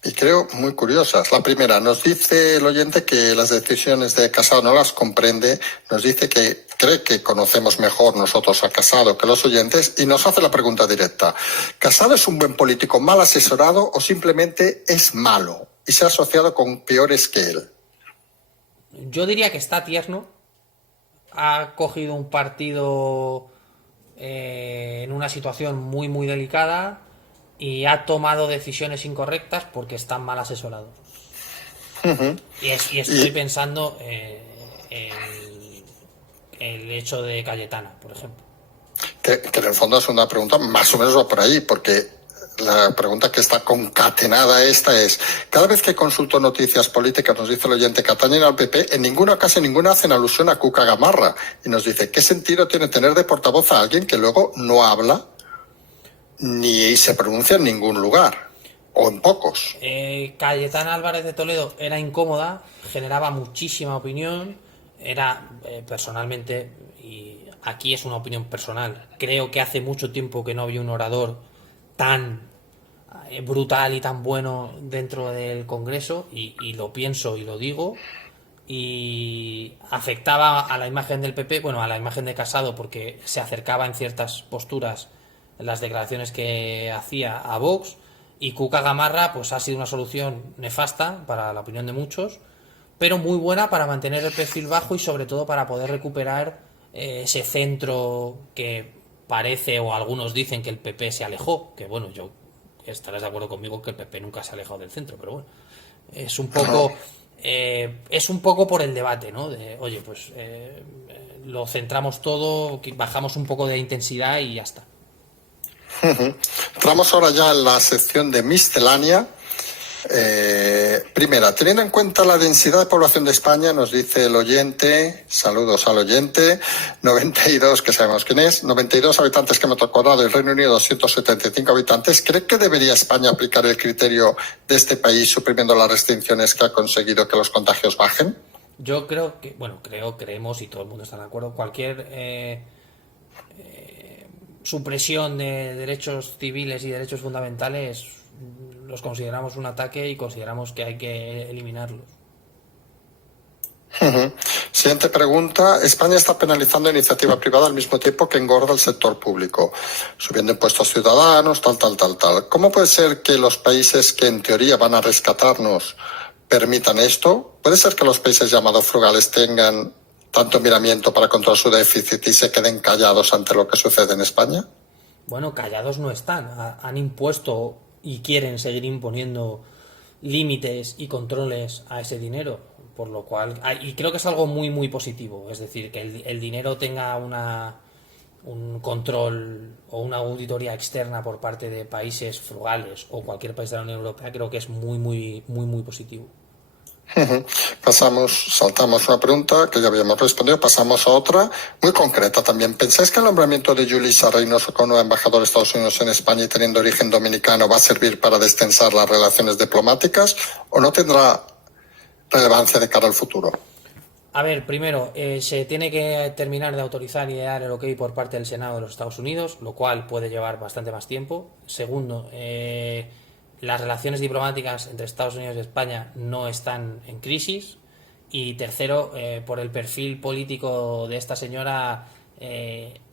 y creo muy curiosas. La primera, nos dice el oyente que las decisiones de Casado no las comprende, nos dice que cree que conocemos mejor nosotros a Casado que los oyentes y nos hace la pregunta directa. ¿Casado es un buen político mal asesorado o simplemente es malo y se ha asociado con peores que él? Yo diría que está tierno. Ha cogido un partido en una situación muy muy delicada y ha tomado decisiones incorrectas porque están mal asesorados. Y estoy pensando en el hecho de Cayetana, por ejemplo. Que en el fondo es una pregunta más o menos va por ahí, porque la pregunta que está concatenada esta es, cada vez que consulto noticias políticas, nos dice el oyente que atañen al PP, en ninguna hacen alusión a Cuca Gamarra. Y nos dice, ¿qué sentido tiene tener de portavoz a alguien que luego no habla ni se pronuncia en ningún lugar? O en pocos. Cayetana Álvarez de Toledo era incómoda, generaba muchísima opinión, era personalmente, y aquí es una opinión personal, creo que hace mucho tiempo que no había un orador tan brutal y tan bueno dentro del Congreso, y lo pienso y lo digo, y afectaba a la imagen del PP, bueno, a la imagen de Casado, porque se acercaba en ciertas posturas en las declaraciones que hacía a Vox, y Cuca Gamarra pues ha sido una solución nefasta para la opinión de muchos, pero muy buena para mantener el perfil bajo y sobre todo para poder recuperar ese centro que parece, o algunos dicen que el PP se alejó, que bueno, yo estarás de acuerdo conmigo que el PP nunca se ha alejado del centro, pero bueno, es un poco por el debate, ¿no? De, oye, pues lo centramos todo, bajamos un poco de intensidad y ya está. Entramos ahora ya en la sección de miscelánea. Primera, teniendo en cuenta la densidad de población de España, nos dice el oyente, saludos al oyente, 92, que sabemos quién es, 92 habitantes kilómetro cuadrado, el Reino Unido 275 habitantes. ¿Cree que debería España aplicar el criterio de este país suprimiendo las restricciones que ha conseguido que los contagios bajen? Yo creo que, bueno, creemos y todo el mundo está de acuerdo, cualquier supresión de derechos civiles y derechos fundamentales los consideramos un ataque y consideramos que hay que eliminarlos. Siguiente pregunta. España está penalizando iniciativa privada al mismo tiempo que engorda el sector público, subiendo impuestos ciudadanos, tal. ¿Cómo puede ser que los países que en teoría van a rescatarnos permitan esto? ¿Puede ser que los países llamados frugales tengan tanto miramiento para controlar su déficit y se queden callados ante lo que sucede en España? Bueno, callados no están. Han impuesto y quieren seguir imponiendo límites y controles a ese dinero, por lo cual, y creo que es algo muy positivo, es decir, que el dinero tenga un control o una auditoría externa por parte de países frugales o cualquier país de la Unión Europea, creo que es muy positivo. Saltamos una pregunta que ya habíamos respondido, pasamos a otra muy concreta también. ¿Pensáis que el nombramiento de Yulisa Reynoso como nueva embajadora de Estados Unidos en España y teniendo origen dominicano va a servir para destensar las relaciones diplomáticas o no tendrá relevancia de cara al futuro? A ver, primero, se tiene que terminar de autorizar y de dar el ok por parte del Senado de los Estados Unidos, lo cual puede llevar bastante más tiempo. Segundo, las relaciones diplomáticas entre Estados Unidos y España no están en crisis. Y tercero, por el perfil político de esta señora,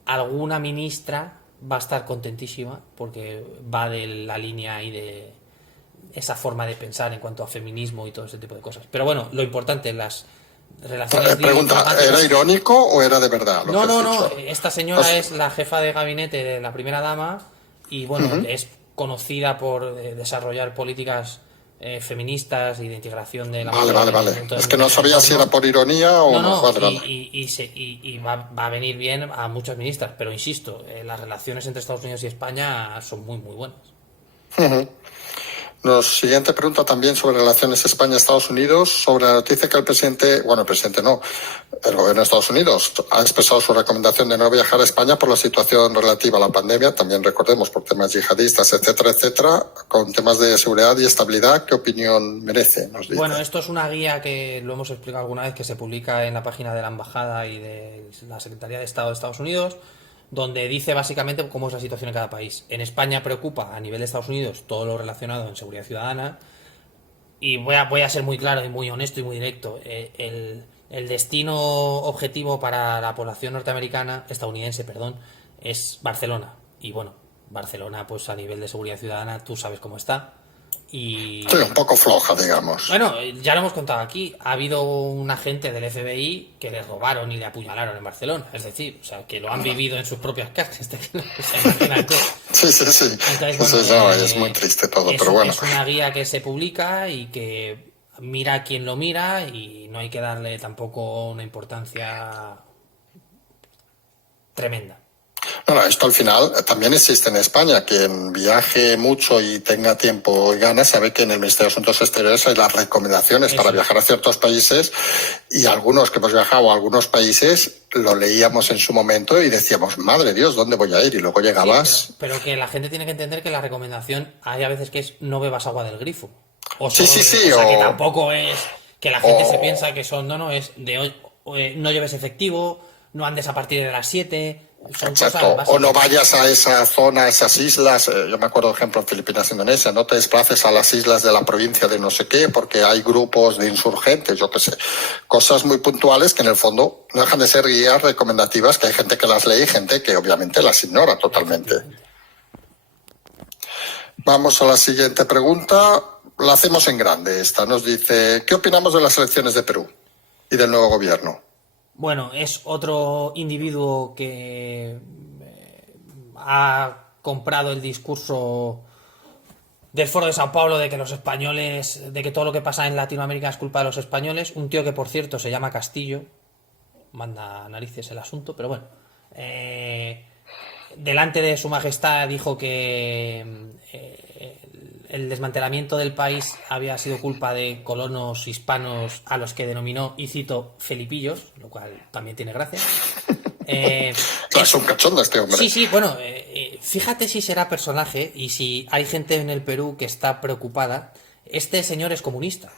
alguna ministra va a estar contentísima porque va de la línea y de esa forma de pensar en cuanto a feminismo y todo ese tipo de cosas. Pero bueno, lo importante, las relaciones Pregunta, ¿era irónico o era de verdad? No. Esta señora es la jefa de gabinete de la primera dama y bueno, es conocida por desarrollar políticas feministas y de integración de la mujer. Vale. Es que no sabía si era por ironía o no. Y va a venir bien a muchas ministras, pero insisto, las relaciones entre Estados Unidos y España son muy buenas. Siguiente pregunta también sobre relaciones España-Estados Unidos, sobre la noticia que el gobierno de Estados Unidos ha expresado su recomendación de no viajar a España por la situación relativa a la pandemia, también recordemos por temas yihadistas, etcétera, con temas de seguridad y estabilidad. ¿Qué opinión merece? Nos dice. Bueno, esto es una guía que lo hemos explicado alguna vez, que se publica en la página de la Embajada y de la Secretaría de Estado de Estados Unidos, donde dice básicamente cómo es la situación en cada país. En España preocupa a nivel de Estados Unidos todo lo relacionado en seguridad ciudadana y voy a ser muy claro y muy honesto y muy directo. El destino objetivo para la población estadounidense, es Barcelona. Y bueno, Barcelona pues a nivel de seguridad ciudadana tú sabes cómo está. Y sí, un poco floja, digamos. Bueno, ya lo hemos contado aquí. Ha habido un agente del FBI que le robaron y le apuñalaron en Barcelona. Es decir, o sea, que lo han vivido en sus propias carnes. Sí. Entonces, bueno, es muy triste todo, pero bueno. Es una guía que se publica y que mira a quien lo mira y no hay que darle tampoco una importancia tremenda. Bueno, esto al final también existe en España. Quien viaje mucho y tenga tiempo y ganas sabe que en el Ministerio de Asuntos Exteriores hay las recomendaciones para viajar a ciertos países y algunos que hemos viajado a algunos países lo leíamos en su momento y decíamos, madre Dios, ¿dónde voy a ir? Y luego llegabas... Sí, pero que la gente tiene que entender que la recomendación hay a veces que es no bebas agua del grifo. O sí. O sea, que tampoco es que la gente se piensa que son, es de hoy, no lleves efectivo, no andes a partir de las 7... Exacto, o no vayas a esa zona, a esas islas, yo me acuerdo, por ejemplo, en Filipinas, Indonesia, no te desplaces a las islas de la provincia de no sé qué, porque hay grupos de insurgentes, yo qué sé, cosas muy puntuales que en el fondo no dejan de ser guías recomendativas, que hay gente que las lee y gente que obviamente las ignora totalmente. Vamos a la siguiente pregunta, la hacemos en grande esta, nos dice, ¿qué opinamos de las elecciones de Perú y del nuevo gobierno? Bueno, es otro individuo que ha comprado el discurso del Foro de Sao Paulo de que los españoles, de que todo lo que pasa en Latinoamérica es culpa de los españoles. Un tío que, por cierto, se llama Castillo. Manda narices el asunto, pero bueno. delante de su majestad dijo que el desmantelamiento del país había sido culpa de colonos hispanos a los que denominó, y cito, felipillos, lo cual también tiene gracia. Es un cachondo este hombre. Sí, sí, bueno, fíjate si será personaje y si hay gente en el Perú que está preocupada. Este señor es comunista.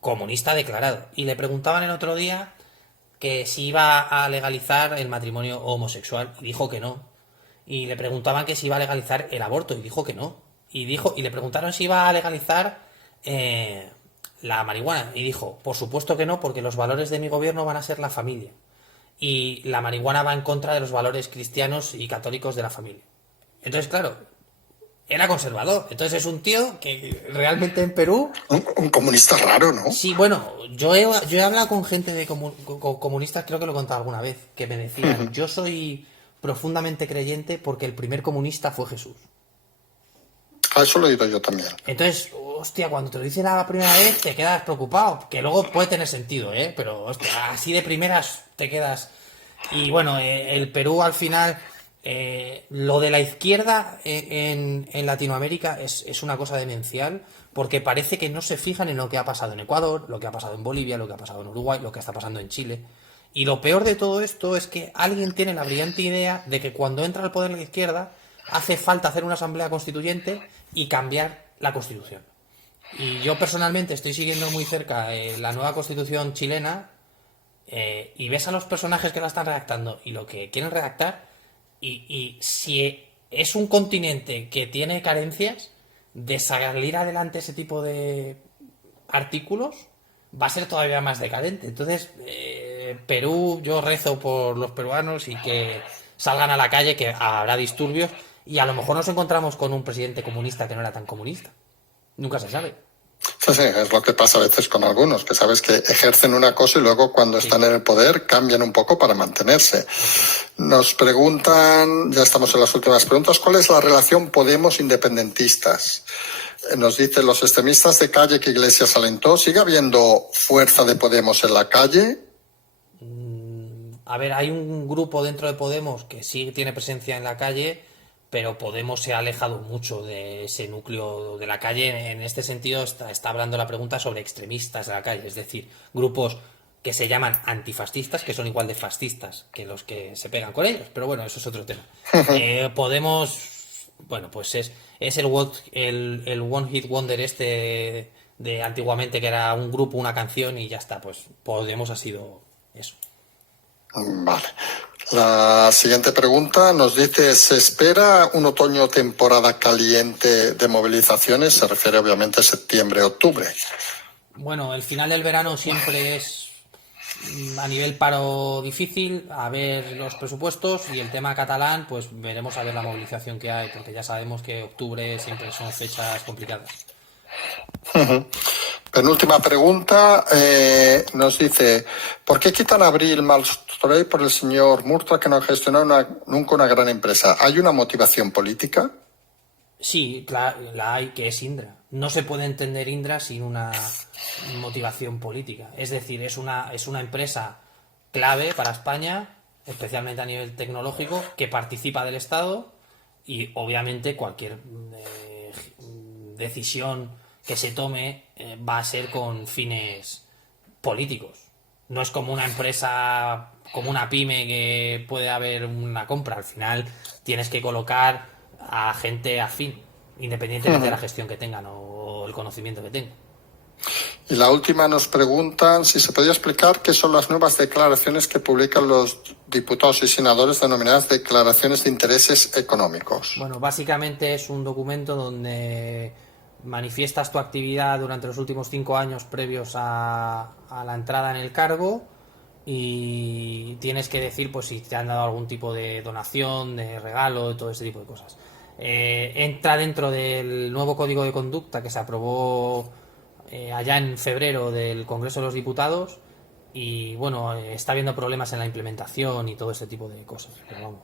Comunista declarado. Y le preguntaban el otro día que si iba a legalizar el matrimonio homosexual y dijo que no. Y le preguntaban que si iba a legalizar el aborto y dijo que no. Y le preguntaron si iba a legalizar la marihuana y dijo, por supuesto que no, porque los valores de mi gobierno van a ser la familia. Y la marihuana va en contra de los valores cristianos y católicos de la familia. Entonces, claro, era conservador. Entonces es un tío que realmente en Perú... Un comunista raro, ¿no? Sí, bueno, yo he hablado con gente de comunistas, creo que lo he contado alguna vez, que me decían, yo soy profundamente creyente porque el primer comunista fue Jesús. Eso lo he oído yo también. Entonces, hostia, cuando te lo dicen la primera vez te quedas preocupado, que luego puede tener sentido, pero hostia, así de primeras te quedas... Y bueno, el Perú al final, lo de la izquierda en Latinoamérica es una cosa demencial, porque parece que no se fijan en lo que ha pasado en Ecuador, lo que ha pasado en Bolivia, lo que ha pasado en Uruguay, lo que está pasando en Chile. Y lo peor de todo esto es que alguien tiene la brillante idea de que cuando entra al poder la izquierda hace falta hacer una asamblea constituyente y cambiar la constitución. Y yo personalmente estoy siguiendo muy cerca la nueva constitución chilena, y ves a los personajes que la están redactando y lo que quieren redactar, y si es un continente que tiene carencias, de salir adelante ese tipo de artículos va a ser todavía más decadente. Entonces, Perú, yo rezo por los peruanos y que salgan a la calle, que habrá disturbios, y a lo mejor nos encontramos con un presidente comunista que no era tan comunista. Nunca se sabe. Sí, es lo que pasa a veces con algunos, que sabes que ejercen una cosa y luego cuando están en el poder cambian un poco para mantenerse. Nos preguntan, ya estamos en las últimas preguntas, ¿cuál es la relación Podemos-independentistas? Nos dicen los extremistas de calle que Iglesias alentó. ¿Sigue habiendo fuerza de Podemos en la calle? A ver, hay un grupo dentro de Podemos que sí tiene presencia en la calle, pero Podemos se ha alejado mucho de ese núcleo de la calle. En este sentido está hablando la pregunta sobre extremistas de la calle, es decir, grupos que se llaman antifascistas, que son igual de fascistas que los que se pegan con ellos, pero bueno, eso es otro tema. Podemos, bueno, pues es el One Hit Wonder de antiguamente, que era un grupo, una canción y ya está, pues Podemos ha sido eso. Vale. La siguiente pregunta nos dice, ¿se espera un otoño temporada caliente de movilizaciones? Se refiere obviamente a septiembre-octubre. Bueno, el final del verano siempre es a nivel paro difícil, a ver los presupuestos, y el tema catalán, pues veremos a ver la movilización que hay, porque ya sabemos que octubre siempre son fechas complicadas. Penúltima pregunta, nos dice, ¿por qué quitan a Abril Martorell por el señor Murtra, que no ha gestionado nunca una gran empresa? ¿Hay una motivación política? Sí, claro, la hay, que es Indra. No se puede entender Indra sin una motivación política. Es decir, es una empresa clave para España, especialmente a nivel tecnológico, que participa del Estado, y obviamente cualquier decisión que se tome va a ser con fines políticos. No es como una empresa, como una pyme, que puede haber una compra. Al final tienes que colocar a gente afín, independientemente de la gestión que tengan o el conocimiento que tengan. Y la última, nos preguntan si se podía explicar qué son las nuevas declaraciones que publican los diputados y senadores, denominadas declaraciones de intereses económicos. Bueno, básicamente es un documento donde manifiestas tu actividad durante los últimos 5 años previos a la entrada en el cargo, y tienes que decir pues si te han dado algún tipo de donación, de regalo, todo ese tipo de cosas. Entra dentro del nuevo código de conducta que se aprobó allá en febrero del Congreso de los Diputados, y bueno, está habiendo problemas en la implementación y todo ese tipo de cosas, pero vamos.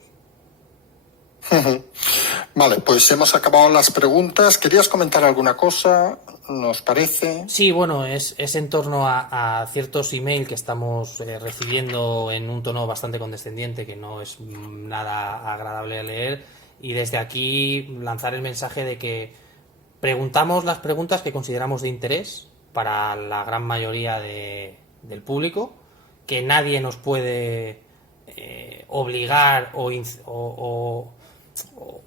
Vale, pues hemos acabado las preguntas. ¿Querías comentar alguna cosa? ¿Nos parece? Sí, bueno, es en torno a ciertos email que estamos recibiendo en un tono bastante condescendiente, que no es nada agradable de leer, y desde aquí lanzar el mensaje de que preguntamos las preguntas que consideramos de interés para la gran mayoría del público, que nadie nos puede obligar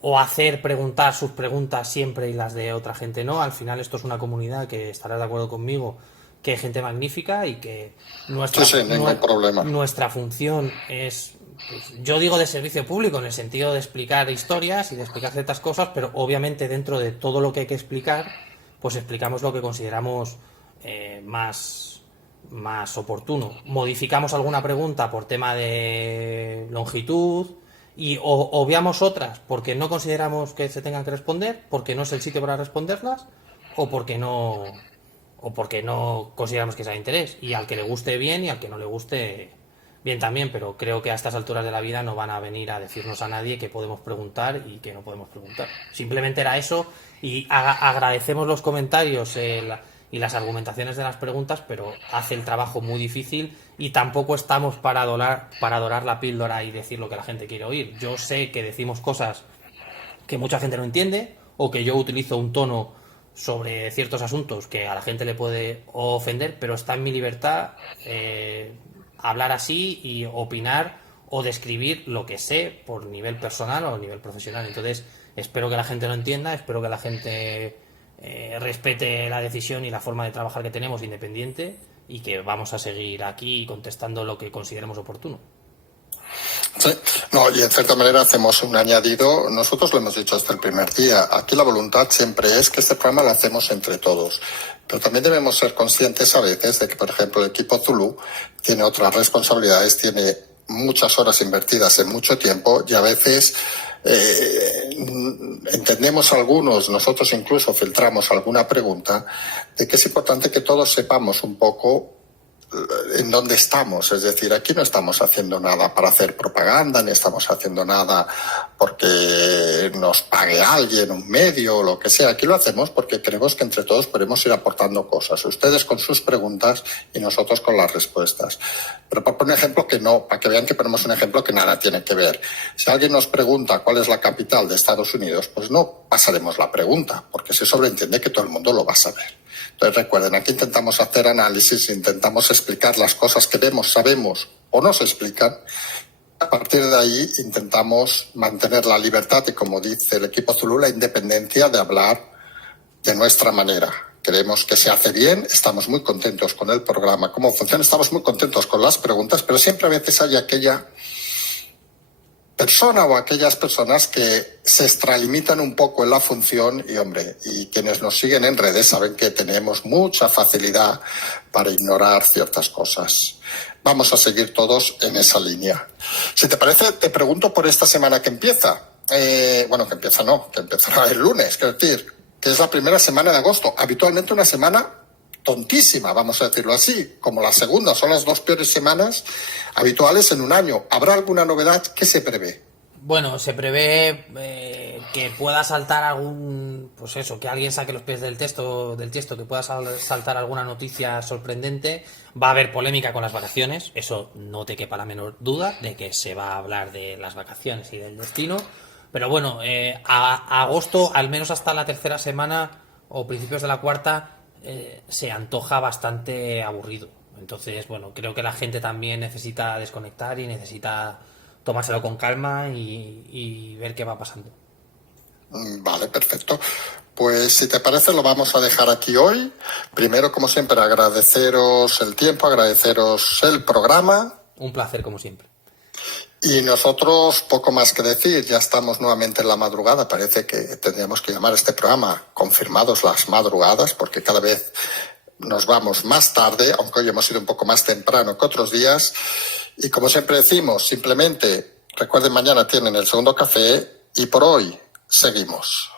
o hacer preguntar sus preguntas siempre y las de otra gente no. Al final esto es una comunidad que estarás de acuerdo conmigo, que hay gente magnífica y que ningún problema. Nuestra función es, pues, yo digo de servicio público en el sentido de explicar historias y de explicar ciertas cosas, pero obviamente dentro de todo lo que hay que explicar, pues explicamos lo que consideramos más oportuno. Modificamos alguna pregunta por tema de longitud y obviamos otras porque no consideramos que se tengan que responder, porque no es el sitio para responderlas o porque no consideramos que sea de interés. Y al que le guste bien y al que no le guste bien también, pero creo que a estas alturas de la vida no van a venir a decirnos a nadie que podemos preguntar y que no podemos preguntar. Simplemente era eso y agradecemos los comentarios y las argumentaciones de las preguntas, pero hace el trabajo muy difícil y tampoco estamos para dorar la píldora y decir lo que la gente quiere oír. Yo sé que decimos cosas que mucha gente no entiende o que yo utilizo un tono sobre ciertos asuntos que a la gente le puede ofender, pero está en mi libertad hablar así y opinar o describir lo que sé por nivel personal o nivel profesional. Entonces espero que la gente lo entienda, espero que la gente respete la decisión y la forma de trabajar que tenemos independiente y que vamos a seguir aquí contestando lo que consideremos oportuno. Sí, no, y en cierta manera hacemos un añadido. Nosotros lo hemos dicho hasta el primer día. Aquí la voluntad siempre es que este programa lo hacemos entre todos. Pero también debemos ser conscientes a veces de que, por ejemplo, el equipo Zulu tiene otras responsabilidades, tiene muchas horas invertidas en mucho tiempo y a veces entendemos algunos, nosotros incluso filtramos alguna pregunta, de que es importante que todos sepamos un poco en dónde estamos. Es decir, aquí no estamos haciendo nada para hacer propaganda, ni estamos haciendo nada porque nos pague alguien, un medio o lo que sea. Aquí lo hacemos porque creemos que entre todos podemos ir aportando cosas. Ustedes con sus preguntas y nosotros con las respuestas. Pero para poner un ejemplo que no, para que vean que ponemos un ejemplo que nada tiene que ver. Si alguien nos pregunta cuál es la capital de Estados Unidos, pues no pasaremos la pregunta, porque se sobreentiende que todo el mundo lo va a saber. Entonces recuerden, aquí intentamos hacer análisis, intentamos explicar las cosas que vemos, sabemos o no se explican. A partir de ahí intentamos mantener la libertad y, como dice el equipo Zulu, la independencia de hablar de nuestra manera. Creemos que se hace bien, estamos muy contentos con el programa, cómo funciona, estamos muy contentos con las preguntas, pero siempre a veces hay aquella persona o aquellas personas que se extralimitan un poco en la función y, hombre, y quienes nos siguen en redes saben que tenemos mucha facilidad para ignorar ciertas cosas. Vamos a seguir todos en esa línea. Si te parece, te pregunto por esta semana que empieza. Que empezará el lunes, quiero decir, que es la primera semana de agosto. Habitualmente una semana tontísima, vamos a decirlo así, como la segunda. Son las dos peores semanas habituales en un año. ¿Habrá alguna novedad? ¿Qué se prevé? Bueno, se prevé que pueda saltar que alguien saque los pies del tiesto, que pueda saltar alguna noticia sorprendente. Va a haber polémica con las vacaciones, eso no te quepa la menor duda de que se va a hablar de las vacaciones y del destino. Pero bueno, a agosto, al menos hasta la tercera semana o principios de la cuarta, se antoja bastante aburrido. Entonces, bueno, creo que la gente también necesita desconectar y necesita tomárselo con calma y ver qué va pasando. Vale, perfecto. Pues si te parece lo vamos a dejar aquí hoy. Primero, como siempre, agradeceros el tiempo, agradeceros el programa. Un placer, como siempre. Y nosotros, poco más que decir, ya estamos nuevamente en la madrugada. Parece que tendríamos que llamar a este programa Confirmados las Madrugadas, porque cada vez nos vamos más tarde, aunque hoy hemos ido un poco más temprano que otros días. Y como siempre decimos, simplemente recuerden, mañana tienen el segundo café y por hoy seguimos.